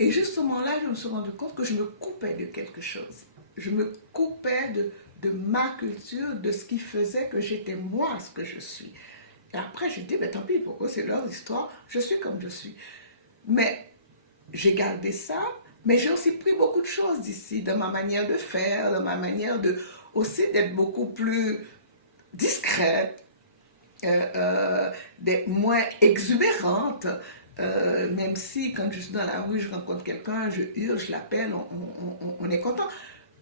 Et justement là, je me suis rendu compte que je me coupais de quelque chose. Je me coupais de ma culture, de ce qui faisait que j'étais moi, ce que je suis. Et après, j'ai dit, tant pis, pourquoi c'est leur histoire, je suis comme je suis. Mais j'ai gardé ça, mais j'ai aussi pris beaucoup de choses d'ici, dans ma manière de faire, dans ma manière aussi d'être beaucoup plus discrète, d'être moins exubérante. Même si quand je suis dans la rue, je rencontre quelqu'un, je hurle, je l'appelle, on est content.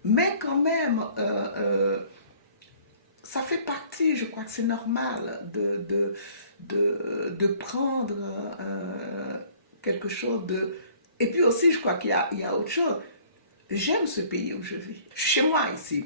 Mais quand même, ça fait partie, je crois que c'est normal de prendre quelque chose de... Et puis aussi, je crois qu'il y a autre chose. J'aime ce pays où je vis. Je suis chez moi ici.